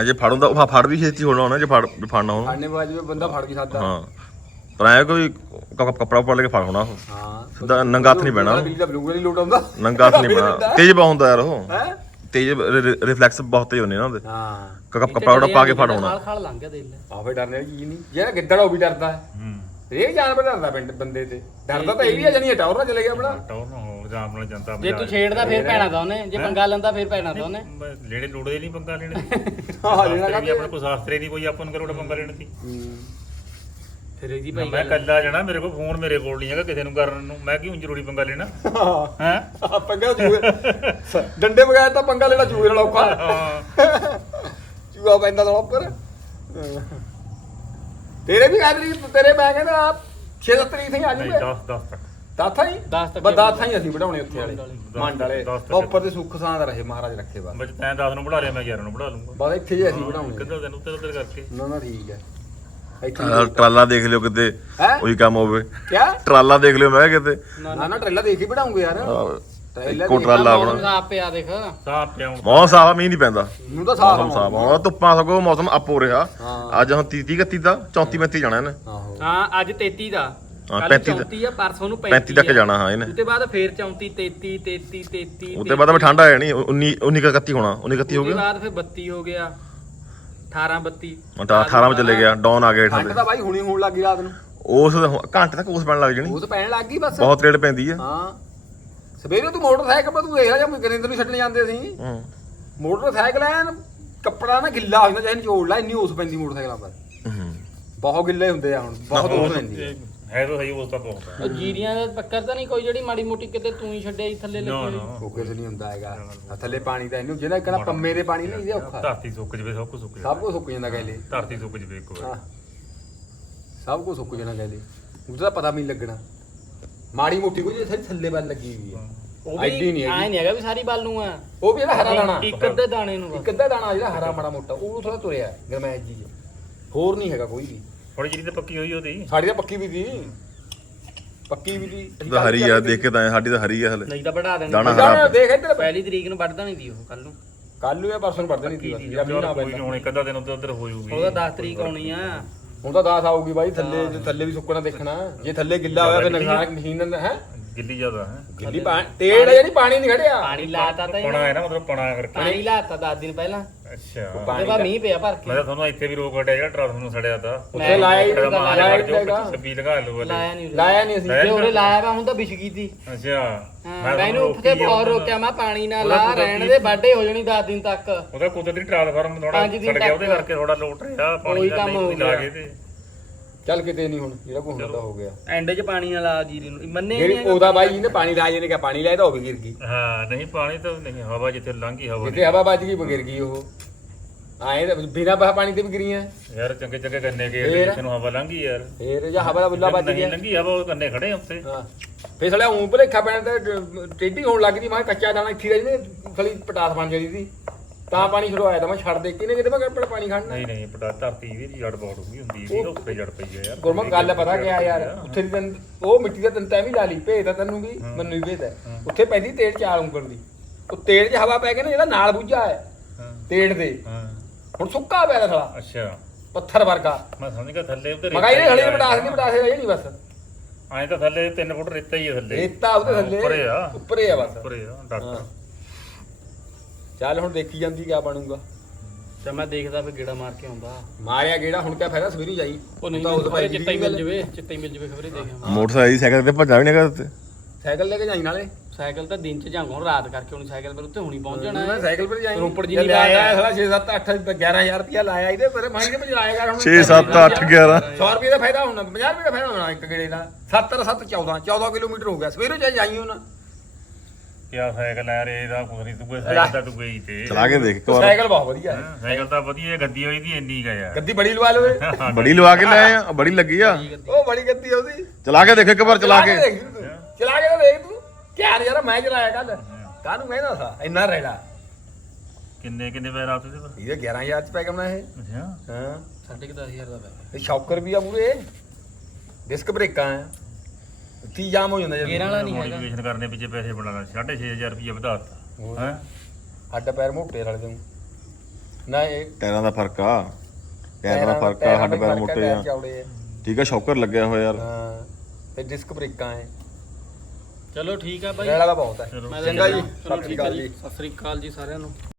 ਅਜੇ ਫੜਨ ਦਾ ਉਹ ਫੜ ਵੀ ਛੇਤੀ ਹੋਣਾ ਉਹਨੇ ਜੇ ਫੜ ਫੜਨਾ ਉਹਨੂੰ ਫੜਨੇ ਬਾਜੂ ਬੰਦਾ ਫੜ ਕੇ ਸਕਦਾ ਹਾਂ। ਪਰ ਐ ਕੋਈ ਕ- ਕੱਪੜਾ ਪਾ ਲੈ ਕੇ ਫੜ ਹੋਣਾ। ਉਹ ਹਾਂ। ਸਿੱਧਾ ਨੰਗਾ ਹੱਥ ਨਹੀਂ ਬਹਿਣਾ। ਬਿਜਲੀ ਦਾ ਬਲੂਗਾ ਨਹੀਂ ਲੋਟ ਆਉਂਦਾ ਨੰਗਾ ਹੱਥ ਨਹੀਂ ਬਹਿਣਾ। ਤੇਜ਼ ਹੁੰਦਾ ਯਾਰ ਉਹ। ਹੈ? ਤੇਜ਼ ਰਿਫਲੈਕਸ ਬਹੁਤ ਤੇਜ਼ ਹੁੰਦੇ ਨਾ ਉਹਦੇ। ਹਾਂ। ਕ- ਕੱਪੜਾ ਉਹਦਾ ਪਾ ਕੇ ਫੜ ਹੋਣਾ ਖਾਲ ਖਾਲ ਲੰਘ ਗਿਆ ਦੇਖ ਲੈ ਆਵੇ ਡਰਨੇ ਵਾਲੀ ਚੀਜ਼ ਨਹੀਂ। ਜਿਹੜਾ ਗਿੱਦੜ ਉਹ ਵੀ ਡਰਦਾ ਹੈ। ਹੂੰ। ਇਹ ਜਾਨਵਰ ਡਰਦਾ ਪਿੰਡ ਬੰਦੇ ਤੇ। ਡਰਦਾ ਤਾਂ ਇਹ ਵੀ ਆ ਜਣੀ ਟੌਰ ਨਾਲ ਚਲੇ ਗਿਆ ਆਪਣਾ। ਟੌਰ ਨਾ ਹੋ ਜਾਂ ਨਾਲ ਜਨਤਾ ਜੇ ਤੂੰ ਛੇੜਦਾ ਫਿਰ ਪੈਣਾ ਤਾਂ ਉਹਨੇ। ਜੇ ਪੰਗਾ ਲੈਂਦਾ ਫਿਰ ਪੈਣਾ ਤਾਂ ਉਹਨੇ। ਲੈਣੇ ਲੋੜਦੇ ਨਹੀਂ ਪੰਗਾ ਲੈਣੇ ਹਾਂ ਜਿਹੜਾ ਸ਼ਾਸਤਰੀ ਵੀ ਆਪਣੇ ਕੋਲ ਸ਼ਾਸਤਰੇ ਨਹੀਂ ਕੋਈ ਆਪਾਂ ਨੂੰ ਕਰੋੜਾ ਪੰਗਾ ਲੈਣ ਦੀ। ਫਿਰ ਇਹਦੀ ਮੈਂ ਭਾਈ ਗੱਲ ਕੱਲਾ ਜਾਣਾ ਮੇਰੇ ਕੋਲ ਫੋਨ ਮੇਰੇ ਕੋਲ ਨਹੀਂ ਹੈਗਾ ਕਿਸੇ ਨੂੰ ਕਰਨ ਨੂੰ। ਮੈਂ ਕਿਉਂ ਜ਼ਰੂਰੀ ਪੰਗਾ ਲੈਣਾ? ਹਾਂ। ਹੈ? ਪੰਗਾ ਚੂਹੇ ਡੰਡੇ ਬਗੈਰ ਤਾਂ ਪੰਗਾ ਲੈਣਾ ਚੂਹੇ ਨਾਲ ਔਖਾ। ਚੂਹਾ ਪੈਂਦਾ ਤਾਂ ਉੱਪਰ। ਤੇਰੇ ਵੀ ਕਹਿੰਦੇ ਤੇਰੇ ਮੈਂ ਕਹਿੰਦਾ 6 ਤਰੀਕ ਥੇ ਆ ਨਹੀਂ ਜੂਗੇ। 10 10 ਤੱਕ। ਦਾਥਾ ਹੀ ਦਸ ਤੱਕ ਬਸ ਦਾਥਾ ਹੀ ਅਸੀਂ ਬਣਾਉਣੇ ਉੱਥੇ ਵਾਲੇ। ਮੰਡ ਵਾਲੇ। ਦਸ ਤੱਕ। ਉੱਪਰ ਤੇ ਸੁੱਖ ਸਾਂਦ ਰਹੇ ਮਹਾਰਾਜ ਰੱਖੇ ਬਸ। ਤੈਂ 10 ਨੂੰ ਬਣਾ ਲਿਆ ਮੈਂ 11 ਨੂੰ ਬਣਾ ਲੂੰਗਾ। ਬਸ ਇੱਥੇ ਹੀ ਅਸੀਂ ਬਣਾਉਣੇ ਕਿੱਦਾਂ ਉੱਤੇ ਉੱਤੇ ਕਰਕੇ। ਨਾ ਨਾ ਠੀਕ ਹੈ। ਇੱਥੇ ਆਹ ਟਰਾਲਾ ਦੇਖ ਲਿਓ ਕਿਤੇ ਹੈ? ਉਹੀ ਕੰਮ ਹੋਵੇ। ਕਿਆ? ਟਰਾਲਾ ਦੇਖ ਲਿਓ ਮੈਂ ਕਿਹਾ ਕਿਤੇ। ਨਾ ਨਾ ਟਰੇਲਾ ਦੇਖ ਹੀ ਬਣਾਉਂਗੇ ਯਾਰ। ਟਰੇਲਾ ਇੱਕੋ ਟਰਾਲਾ ਆਪਣਾ। ਸਾਫ਼ ਪਿਆ ਦੇਖ। ਸਾਹ ਪਿਆਉਣ ਮੌਸਮ ਸਾਫ਼ ਮੀਂਹ ਨਹੀਂ ਪੈਂਦਾ। ਨੂੰ ਤਾਂ ਸਾਫ਼ ਮੌਸਮ ਸਾਫ਼ ਆਉਣਾ ਧੁੱਪਾਂ ਸਗੋਂ ਮੌਸਮ ਅਪ ਹੋ ਰਿਹਾ। ਹਾਂ। ਅੱਜ ਹੁਣ 30 31 ਦਾ 34 35 ਜਾਣਾ ਇਹਨੇ। ਆਹੋ। ਹਾਂ ਅੱਜ 33 ਦਾ। ਹਾਂ, ਕੱਲ੍ਹ 35 ਦਾ। 34 ਆ ਪਰਸੋਂ ਨੂੰ 35 ਤੱਕ ਜਾਣਾ ਹਾਂ ਇਹਨੇ। ਉਤੇ ਬਾਅਦ ਫੇਰ 34 33 33 33 ਉੱਤੇ ਬਾਅਦ ਠੰਡ ਆ ਜਾਣੀ। 19 19 31 ਹੋਣਾ। 19 31 ਹੋ ਉਹਦੇ ਗਿਆ। ਬਾਅਦ ਫਿਰ 32 ਹੋ ਗਿਆ। 18 32 ਹੁਣ 18 ਵਿੱਚ ਚਲੇ ਗਿਆ ਡਾਊਨ ਆ ਗਿਆ ਠੰਡ ਠੰਡ ਤਾਂ ਬਾਈ ਹੁਣੀ ਹੋਣ ਲੱਗੀ ਰਾਤ ਨੂੰ। ਉਸ ਘੰਟੇ ਤੱਕ ਉਸ ਪੈਣ ਲੱਗ ਜਾਣੀ। ਉਹ ਤਾਂ ਪੈਣ ਲੱਗ ਗਈ ਬਸ। ਬਹੁਤ ਰੇੜ ਪੈਂਦੀ ਆ। ਹਾਂ। ਸਵੇਰੇ ਤੂੰ ਮੋਟਰਸਾਈਕਲ 'ਤੇ ਤੂੰ ਦੇਖ ਲੈ ਜਾਂ ਗਰਿੰਦਰ ਨੂੰ ਛੱਡਣ ਜਾਂਦੇ ਸੀ। ਹੂੰ। ਮੋਟਰਸਾਈਕਲ ਐਨ ਕੱਪੜਾ ਨਾ ਗਿੱਲਾ ਹੋ ਜਾਂਦਾ ਚਾਹੇ ਨਿਚੋੜ ਲੈ ਇੰਨੀ ਉਸ ਪੈਂਦੀ ਮੋਟਰਸਾਈਕਲਾਂ ਪਰ। ਹੂੰ। ਬਹੁਤ ਗਿੱਲੇ ਹੁੰਦੇ ਆ ਹੁਣ ਬਹੁਤ ਉਸ ਪੈਂਦੀ ਆ। ਹੈ ਤਾਂ ਸਹੀ ਉਸ ਤਾਂ ਬਹੁਤ ਹੈ। ਉਹ ਜੀਰੀਆਂ ਦਾ ਪੱਕਰ ਤਾਂ ਨਹੀਂ ਕੋਈ ਜਿਹੜੀ ਮਾੜੀ ਮੋਟੀ ਕਿਤੇ ਤੂੰ ਹੀ ਛੱਡਿਆ ਸੀ ਥੱਲੇ ਨਾ ਲੱਗੀ ਨਾ। ਉਹ ਕਿਸ ਨਹੀਂ ਹੁੰਦਾ ਹੈਗਾ। ਥੱਲੇ ਪਾਣੀ ਤਾਂ ਇਹਨੂੰ ਜਿਹੜਾ ਕਹਿੰਦਾ ਪੰਮੇ ਦੇ ਪਾਣੀ ਨਹੀਂ ਇਹਦੇ ਔਖਾ। ਧਰਤੀ ਸੁੱਕ ਜਵੇ ਸਭ ਕੁਝ ਸੁੱਕ ਸਭ ਜਾਵੇ। ਕੁਝ ਸੁੱਕ ਜਾਂਦਾ ਕਹਿੰਦੇ ਧਰਤੀ ਸੁੱਕ ਜਵੇ ਇੱਕ ਵਾਰ। ਹਾਂ। ਸਭ ਕੁਝ ਸੁੱਕ ਜਾਣਾ ਕਹਿੰਦੇ ਉਹਦਾ ਤਾਂ ਪਤਾ ਵੀ ਨਹੀਂ ਲੱਗਣਾ। ਮਾੜੀ ਮੋਟੀ ਕੋਈ ਜੇ ਥੱਲੇ ਬੰਨ ਲੱਗੀ ਹੋਈ ਹੈ। ਉਹ ਐਡੀ ਵੀ ਨਹੀਂ ਹੈਗੀ। ਨਹੀਂ ਹੈਗਾ ਵੀ ਸਾਰੀ ਬੱਲ ਨੂੰ ਆ। ਉਹ ਵੀ ਇਹਦਾ ਹਰਾ ਦਾਣਾ। ਇੱਕ ਅੱਧੇ ਦਾਣੇ ਨੂੰ ਇੱਕ ਅੱਧਾ ਦਾਣਾ ਜਿਹੜਾ ਹਰਾ ਮਾੜਾ ਮੋਟਾ ਉਹ ਥੋੜਾ ਤੁਰਿਆ ਗਰਮੈਸ਼ ਜੀ 'ਚ। ਹੋਰ ਨਹੀਂ ਹੈਗਾ ਕੋਈ ਵੀ। ਥੋੜੀ ਜਿਹੀ ਤਾਂ ਪੱਕੀ ਹੋਈ ਉਹਦੀ। ਸਾਡੀ ਤਾਂ ਪੱਕੀ ਵੀ ਸੀ ਪੱਕੀ ਵੀ ਸੀ ਅਸੀਂ ਤਾਂ ਹਰੀ ਆ ਦੇਖ ਕੇ ਤਾਂ ਸਾਡੀ ਤਾਂ ਹਰੀ ਆ ਹਲੇ। ਨਹੀਂ ਤਾਂ ਵੜਾ ਦੇਣੀ। ਦਾਣਾ ਦਾਣਾ ਦੇਖ ਇੱਧਰ। ਪਹਿਲੀ ਤਰੀਕ ਨੂੰ ਵੱਢਦਾ ਨਹੀਂ ਦੀ ਉਹ ਕੱਲ ਨੂੰ। ਕੱਲ ਨੂੰ ਜਾਂ ਪਰਸੋਂ ਨੂੰ ਨਹੀਂ ਸੀ ਬਸ ਜਿਹੜਾ ਮੀਂਹ ਨਾ ਕੋਈ ਪੈਂਦਾ। ਹੁਣ ਇੱਕ ਅੱਧਾ ਦਿਨ ਉੱਧਰ ਉੱਧਰ ਹੋ ਜਾਊਗੀ। ਉਹਦਾ 10 ਤਰੀਕ ਆਉਣੀ ਆ। ਹੁਣ ਤਾਂ 10 ਆਊਗੀ ਬਾਈ ਥੱਲੇ ਜੇ ਥੱਲੇ ਵੀ ਸੁੱਕਣਾ ਦੇਖਣਾ। ਜੇ ਥੱਲੇ ਗਿੱਲਾ ਹੋਇਆ ਫਿਰ ਨੁਕਸਾਨ ਮਸ਼ੀਨ ਦਾ ਹੈ? ਗਿੱਲੀ ਜ਼ਿਆਦਾ ਹੈ? ਗਿੱਲੀ ਪਾਣੀ ਤੇੜ ਹੈ ਜਿਹੜੀ ਪਾਣੀ ਨਹੀਂ ਖੜਿਆ। ਪਾਣੀ ਲਾਤਾ ਤਾਂ ਪਣਾ ਹੈ ਨਾ ਮਤਲਬ ਪਣਾ ਕਰਕੇ। ਪਾਣੀ ਲਾਤਾ 10 ਦਿਨ ਪਹਿਲਾਂ। ਅੱਛਾ। ਉਹਦੇ ਬਾਅਦ ਮੀਂਹ ਪਿਆ ਭਰ ਕੇ। ਮੈਂ ਤਾਂ ਤੁਹਾਨੂੰ ਇੱਥੇ ਵੀ ਰੋਕ ਹਟਿਆ ਜਿਹੜਾ ਟਰਾਂਸ ਨੂੰ ਸੜਿਆ ਤਾ। ਉੱਥੇ ਲਾਇਆ ਹੀ ਨਹੀਂ ਲਾਇਆ ਹੀ ਨਹੀਂ ਹੈਗਾ ਛੱਬੀ ਲਗਾ ਲਓ ਵਾਲੇ ਲਾਇਆ ਨਹੀਂ ਲਾਇਆ ਨਹੀਂ ਅਸੀਂ। ਜੇ ਉਹਨੇ ਲਾਇਆ ਵਾ ਹੁਣ ਤਾਂ ਵਿਛ ਗਈ ਤੀ ਅੱਛਾ। ਹਾਂ ਮੈਨੂੰ ਉੱਥੇ ਬਹੁਤ ਰੋਕਿਆ ਮੈਂ ਪਾਣੀ ਨਾ ਲਾ ਰਹਿਣ ਦੇ ਬਾਡੇ ਹੋ ਜਣੀ 10 ਦਿਨ ਤੱਕ। ਉਹਦਾ ਕੁਦਰਤੀ ਟ੍ਰਾਂਸਫਾਰਮ ਥੋੜਾ ਪੰਜ ਦਿਨ ਸੜ ਗਿਆ ਉਹਦੇ ਤੱਕ। ਕਰਕੇ ਥੋੜਾ ਲੋਟ ਰਿਹਾ ਪਾਣੀ ਉਹੀ ਦਾ ਕੰਮ ਹੋ ਨਹੀਂ ਲਾ ਗਿਆ। ਕੇ ਤੇ। ਚੱਲ ਕਿਤੇ ਨਹੀਂ ਹੁਣ ਜਿਹੜਾ ਕੋ ਹੁੰਦਾ ਹੋ ਗਿਆ। ਐਂਡ 'ਚ ਪਾਣੀ ਨਾਲ ਆ ਜੀਰੀ ਨੂੰ। ਮੰਨੇ ਜਿਹੜੀ ਨਹੀਂ ਉਹਦਾ ਬਾਈ ਇਹਨੇ ਪਾਣੀ ਲਾਇਆ ਜਿਹਨੇ ਕਿਹਾ ਪਾਣੀ ਲਾਇਆ ਤਾਂ ਉਹ ਵੀ ਗਿਰ ਗਈ। ਹਾਂ ਨਹੀਂ ਪਾਣੀ ਤਾਂ ਨਹੀਂ ਹਵਾ ਜਿੱਥੇ ਲੰਘੀ ਹਵਾ ਜਿੱਥੇ ਹਵਾ ਵੱਜ ਗਈ ਉਹ ਗਿਰ ਗਈ ਉਹ। ਆਏ ਤਾਂ ਬਿਨਾ ਬਹਾ ਪਾਣੀ ਤੇ ਵੀ ਗਿਰੀਆਂ। ਯਾਰ ਚੰਗੇ ਚੰਗੇ ਕੰਨੇ ਕੇ ਫੇਰ? ਜਿੱਥੇ ਨੂੰ ਹਵਾ ਲੰਘੀ ਯਾਰ। ਫੇਰ ਜਾਂ ਹਵਾ ਦਾ ਬੁੱਲਾ ਵੱਜ ਨਹੀਂ ਗਿਆ। ਲੰਘੀ ਹਵਾ ਉਹ ਕੰਨੇ ਖੜੇ ਉੱਥੇ। ਹਾਂ। ਫੇਰ ਸਲਿਆ ਉਂ ਭਲੇਖਾ ਪੈਣ ਤੇ ਟੇਢੀ ਹੋਣ ਲੱਗ ਗਈ ਮੈਂ ਕਿਹਾ ਕੱਚਾ ਦਾਣਾ ਇੱਥੇ ਰਹਿ ਜਨੇ ਖਲੀ ਪਟਾਸ ਬਣ ਜਾਂਦੀ ਸੀ। ਤਾਂ ਪਾਣੀ ਛਡਵਾਇਆ ਤਾਂ ਮੈਂ ਛੱਡ ਦੇ ਕਿਨੇ ਕਿਤੇ ਮੈਂ ਕਿਹਾ ਪਾਣੀ ਖੜਨਾ। ਨਹੀਂ ਨਹੀਂ ਪਟਾ ਧਰਤੀ ਦੀ ਜੜ ਬਹੁਤ ਹੁੰਦੀ ਹੁੰਦੀ ਸੀ ਉੱਤੇ ਜੜ ਪਈ ਆ ਯਾਰ। ਗੁਰਮਤ ਗੱਲ ਪਤਾ ਕਿਆ ਯਾਰ ਉੱਥੇ ਦੀ ਤੈਨੂੰ ਉਹ ਮਿੱਟੀ ਦਾ ਤੈਨੂੰ ਤੈਂ ਵੀ ਲਾ ਲਈ ਭੇਜਦਾ ਤੈਨੂੰ ਵੀ ਮੈਨੂੰ ਵੀ ਭੇਜਦਾ ਉੱਥੇ ਪੈਂਦੀ ਤੇੜ ਚਾਰ ਉਂਗਲ ਦੀ। ਉਹ ਤੇੜ 'ਚ ਹਵਾ ਪੈ ਕੇ ਨਾ ਜਿਹੜਾ ਨਾਲ ਬੁੱਝਾ ਹੈ ਹਾਂ। ਤੇੜ ਦੇ। ਹਾਂ। ਹੁਣ ਸੁੱਕਾ ਪਿਆ ਦਾ ਥਲਾ ਅੱਛਾ। ਪੱਥਰ ਵਰਗਾ। ਮੈਂ ਸਮਝ ਗਿਆ ਥੱਲੇ ਉੱਤੇ ਮਗਾਈ ਨੇ ਹਲੇ ਬਟਾਸ ਨਹੀਂ ਬਟਾਸ ਇਹ ਨਹੀਂ ਬਸ। ਐਂ ਤਾਂ ਥੱਲੇ 3 ਫੁੱਟ ਰੇਤਾ ਹੀ ਹੈ ਥੱਲੇ। ਰੇਤਾ ਉਹਦੇ ਥੱਲੇ। ਉੱਪਰੇ ਆ। ਉੱਪਰੇ ਆ ਬਸ। ਉੱਪਰੇ ਆ ਡਾਕਟਰ। ਚੱਲ ਹੁਣ ਦੇਖੀ ਜਾਂਦੀ ਕਿਆ ਬਣੂਗਾ। ਤੇ ਮੈਂ ਦੇਖਦਾ ਫਿਰ ਗੇੜਾ ਮਾਰ ਕੇ ਆਉਂਦਾ। ਮਾਰਿਆ ਗੇੜਾ ਹੁਣ ਕਿਆ ਫਾਇਦਾ ਸਵੇਰੀ ਜਾਈ। ਉਹ ਨਹੀਂ ਤਾਂ ਉਸ ਭਾਈ ਚਿੱਟਾ ਹੀ ਮਿਲ ਜਵੇ ਚਿੱਟਾ ਹੀ ਮਿਲ ਜਵੇ ਖਬਰੇ ਦੇਖਾਂ ਮੋਟਰਸਾਈਕਲ ਸਾਈਕਲ ਤੇ ਭੱਜਾ ਵੀ ਨਹੀਂ ਕਰਦਾ ਸਾਈਕਲ ਲੈ ਕੇ ਜਾਈ ਨਾਲੇ। ਸਾਈਕਲ ਤਾਂ ਦਿਨ ਚ ਜਾਂਗੋਂ ਰਾਤ ਕਰਕੇ ਹੁਣ ਸਾਈਕਲ ਪਰ ਉੱਤੇ ਹੁਣੀ ਪਹੁੰਚ ਜਾਣਾ ਮੈਂ ਹੈ। ਸਾਈਕਲ ਪਰ ਜਾਈ। ਰੋਪੜ ਜੀ ਲਾਇਆ। ਸਾਲਾ 6 7 8 11000 ਰੁਪਇਆ ਲਾਇਆ ਇਹਦੇ ਪਰ ਮੈਂ ਕਿਹਾ ਚਲਾਏਗਾ ਹੁਣ। 6 7 8 11 100 ਰੁਪਏ ਦਾ ਫਾਇਦਾ ਹੋਣਾ 50 ਰੁਪਏ ਦਾ ਫਾਇਦਾ ਹੋਣਾ ਇੱਕ ਗੇੜੇ ਦਾ। 70 7 14 14 ਕਿਲੋਮੀਟਰ ਹੋ ਗਿਆ। ਸਵੇਰੇ ਚਾਹੇ ਜਾਈ ਹੁਣ। ਕਿਆ ਸਾਈਕਲ ਆ ਰੇ ਇਹਦਾ ਕੁਝ ਨਹੀਂ ਤੂੰ ਸਾਈਕਲ ਤਾਂ ਤੂੰ ਗਈ ਤੇ। ਚਲਾ ਕੇ ਦੇਖ ਇੱਕ ਵਾਰ। ਸਾਈਕਲ ਬਹੁਤ ਵਧੀਆ ਹੈ। ਸਾਈਕਲ ਤਾਂ ਵਧੀਆ ਗੱਡੀ ਹੋਈ ਦੀ ਇੰਨੀ ਗਾ ਯਾਰ ਗੱਦੀ ਬੜੀ ਲਵਾ ਇਹ। ਬੜੀ ਲਵਾ ਕੇ ਲੈ ਆਏ ਆ ਬੜੀ ਲੱਗੀ ਆ। ਉਹ ਬੜੀ ਗੱਦੀ ਆ ਉਹਦੀ। ਚਲਾ ਕੇ ਦੇਖ ਇੱਕ ਵਾਰ ਚਲਾ ਕੇ। ਦੇਖ ਤੂੰ। ਚਲਾ ਕੇ ਤਾਂ ਦੇਖ ਤੂੰ। ਕਿਆ ਯਾਰ ਮੈਂ ਚਲਾਇਆ ਕੱਲ ਕਾਹਨੂੰ ਕਹਿੰਦਾ ਸਾ? ਇੰਨਾ ਰੈਲਾ। ਕਿੰਨੇ ਕਿੰਨੇ ਪੈਰ ਤੁਸੀਂ ਇਹਦੇ 11000 ਚ ਪੈ ਗਿਆ ਨਾ ਇਹ। ਅੱਛਾ। ਹਾਂ। ਸਾਢੇ ਕੁ ਦਸ ਹਜ਼ਾਰ ਦਾ ਪੈ ਇਹ ਸ਼ੌਕਰ ਵੀ ਆ ਮੂਰੇ ਡਿਸਕ ਬ੍ਰੇਕਾਂ ਆ। ਕੀ ਜਾਮ ਹੋ ਜਾਂਦਾ ਗੇਰਾਂ ਵਾਲਾ ਨਹੀਂ ਹੈਗਾ। ਮੋਡੀਫਿਕੇਸ਼ਨ ਕਰਨੇ ਪਿੱਛੇ ਪੈਸੇ ਬਣਾਣਾ 6500 ਰੁਪਏ ਵਧਾਤਾ ਹੈ? ਹੱਡ ਪੈਰ ਮੋਟੇ ਰਲ ਦੇ ਨਾ ਇਹ ਟਾਇਰਾਂ ਦਾ ਫ਼ਰਕ ਆ। ਟਾਇਰਾਂ ਦਾ ਫ਼ਰਕ ਆ ਹੱਡ ਪੈਰ ਮੋਟੇ ਆ। ਠੀਕ ਆ ਸ਼ੌਕਰ ਲੱਗਿਆ ਹੋਇਆ ਯਾਰ। ਹਾਂ ਤੇ ਡਿਸਕ ਬ੍ਰੇਕਾਂ ਐ। ਚਲੋ ਠੀਕ ਆ ਬਾਈ ਰੈਲਾ ਦਾ ਬਹੁਤ ਹੈ ਚੰਗਾ ਜੀ। ਚਲੋ ਸਤਿ ਸ਼੍ਰੀ ਅਕਾਲ ਜੀ। ਸਤਿ ਸ੍ਰੀ ਅਕਾਲ ਜੀ ਸਾਰਿਆਂ ਨੂੰ।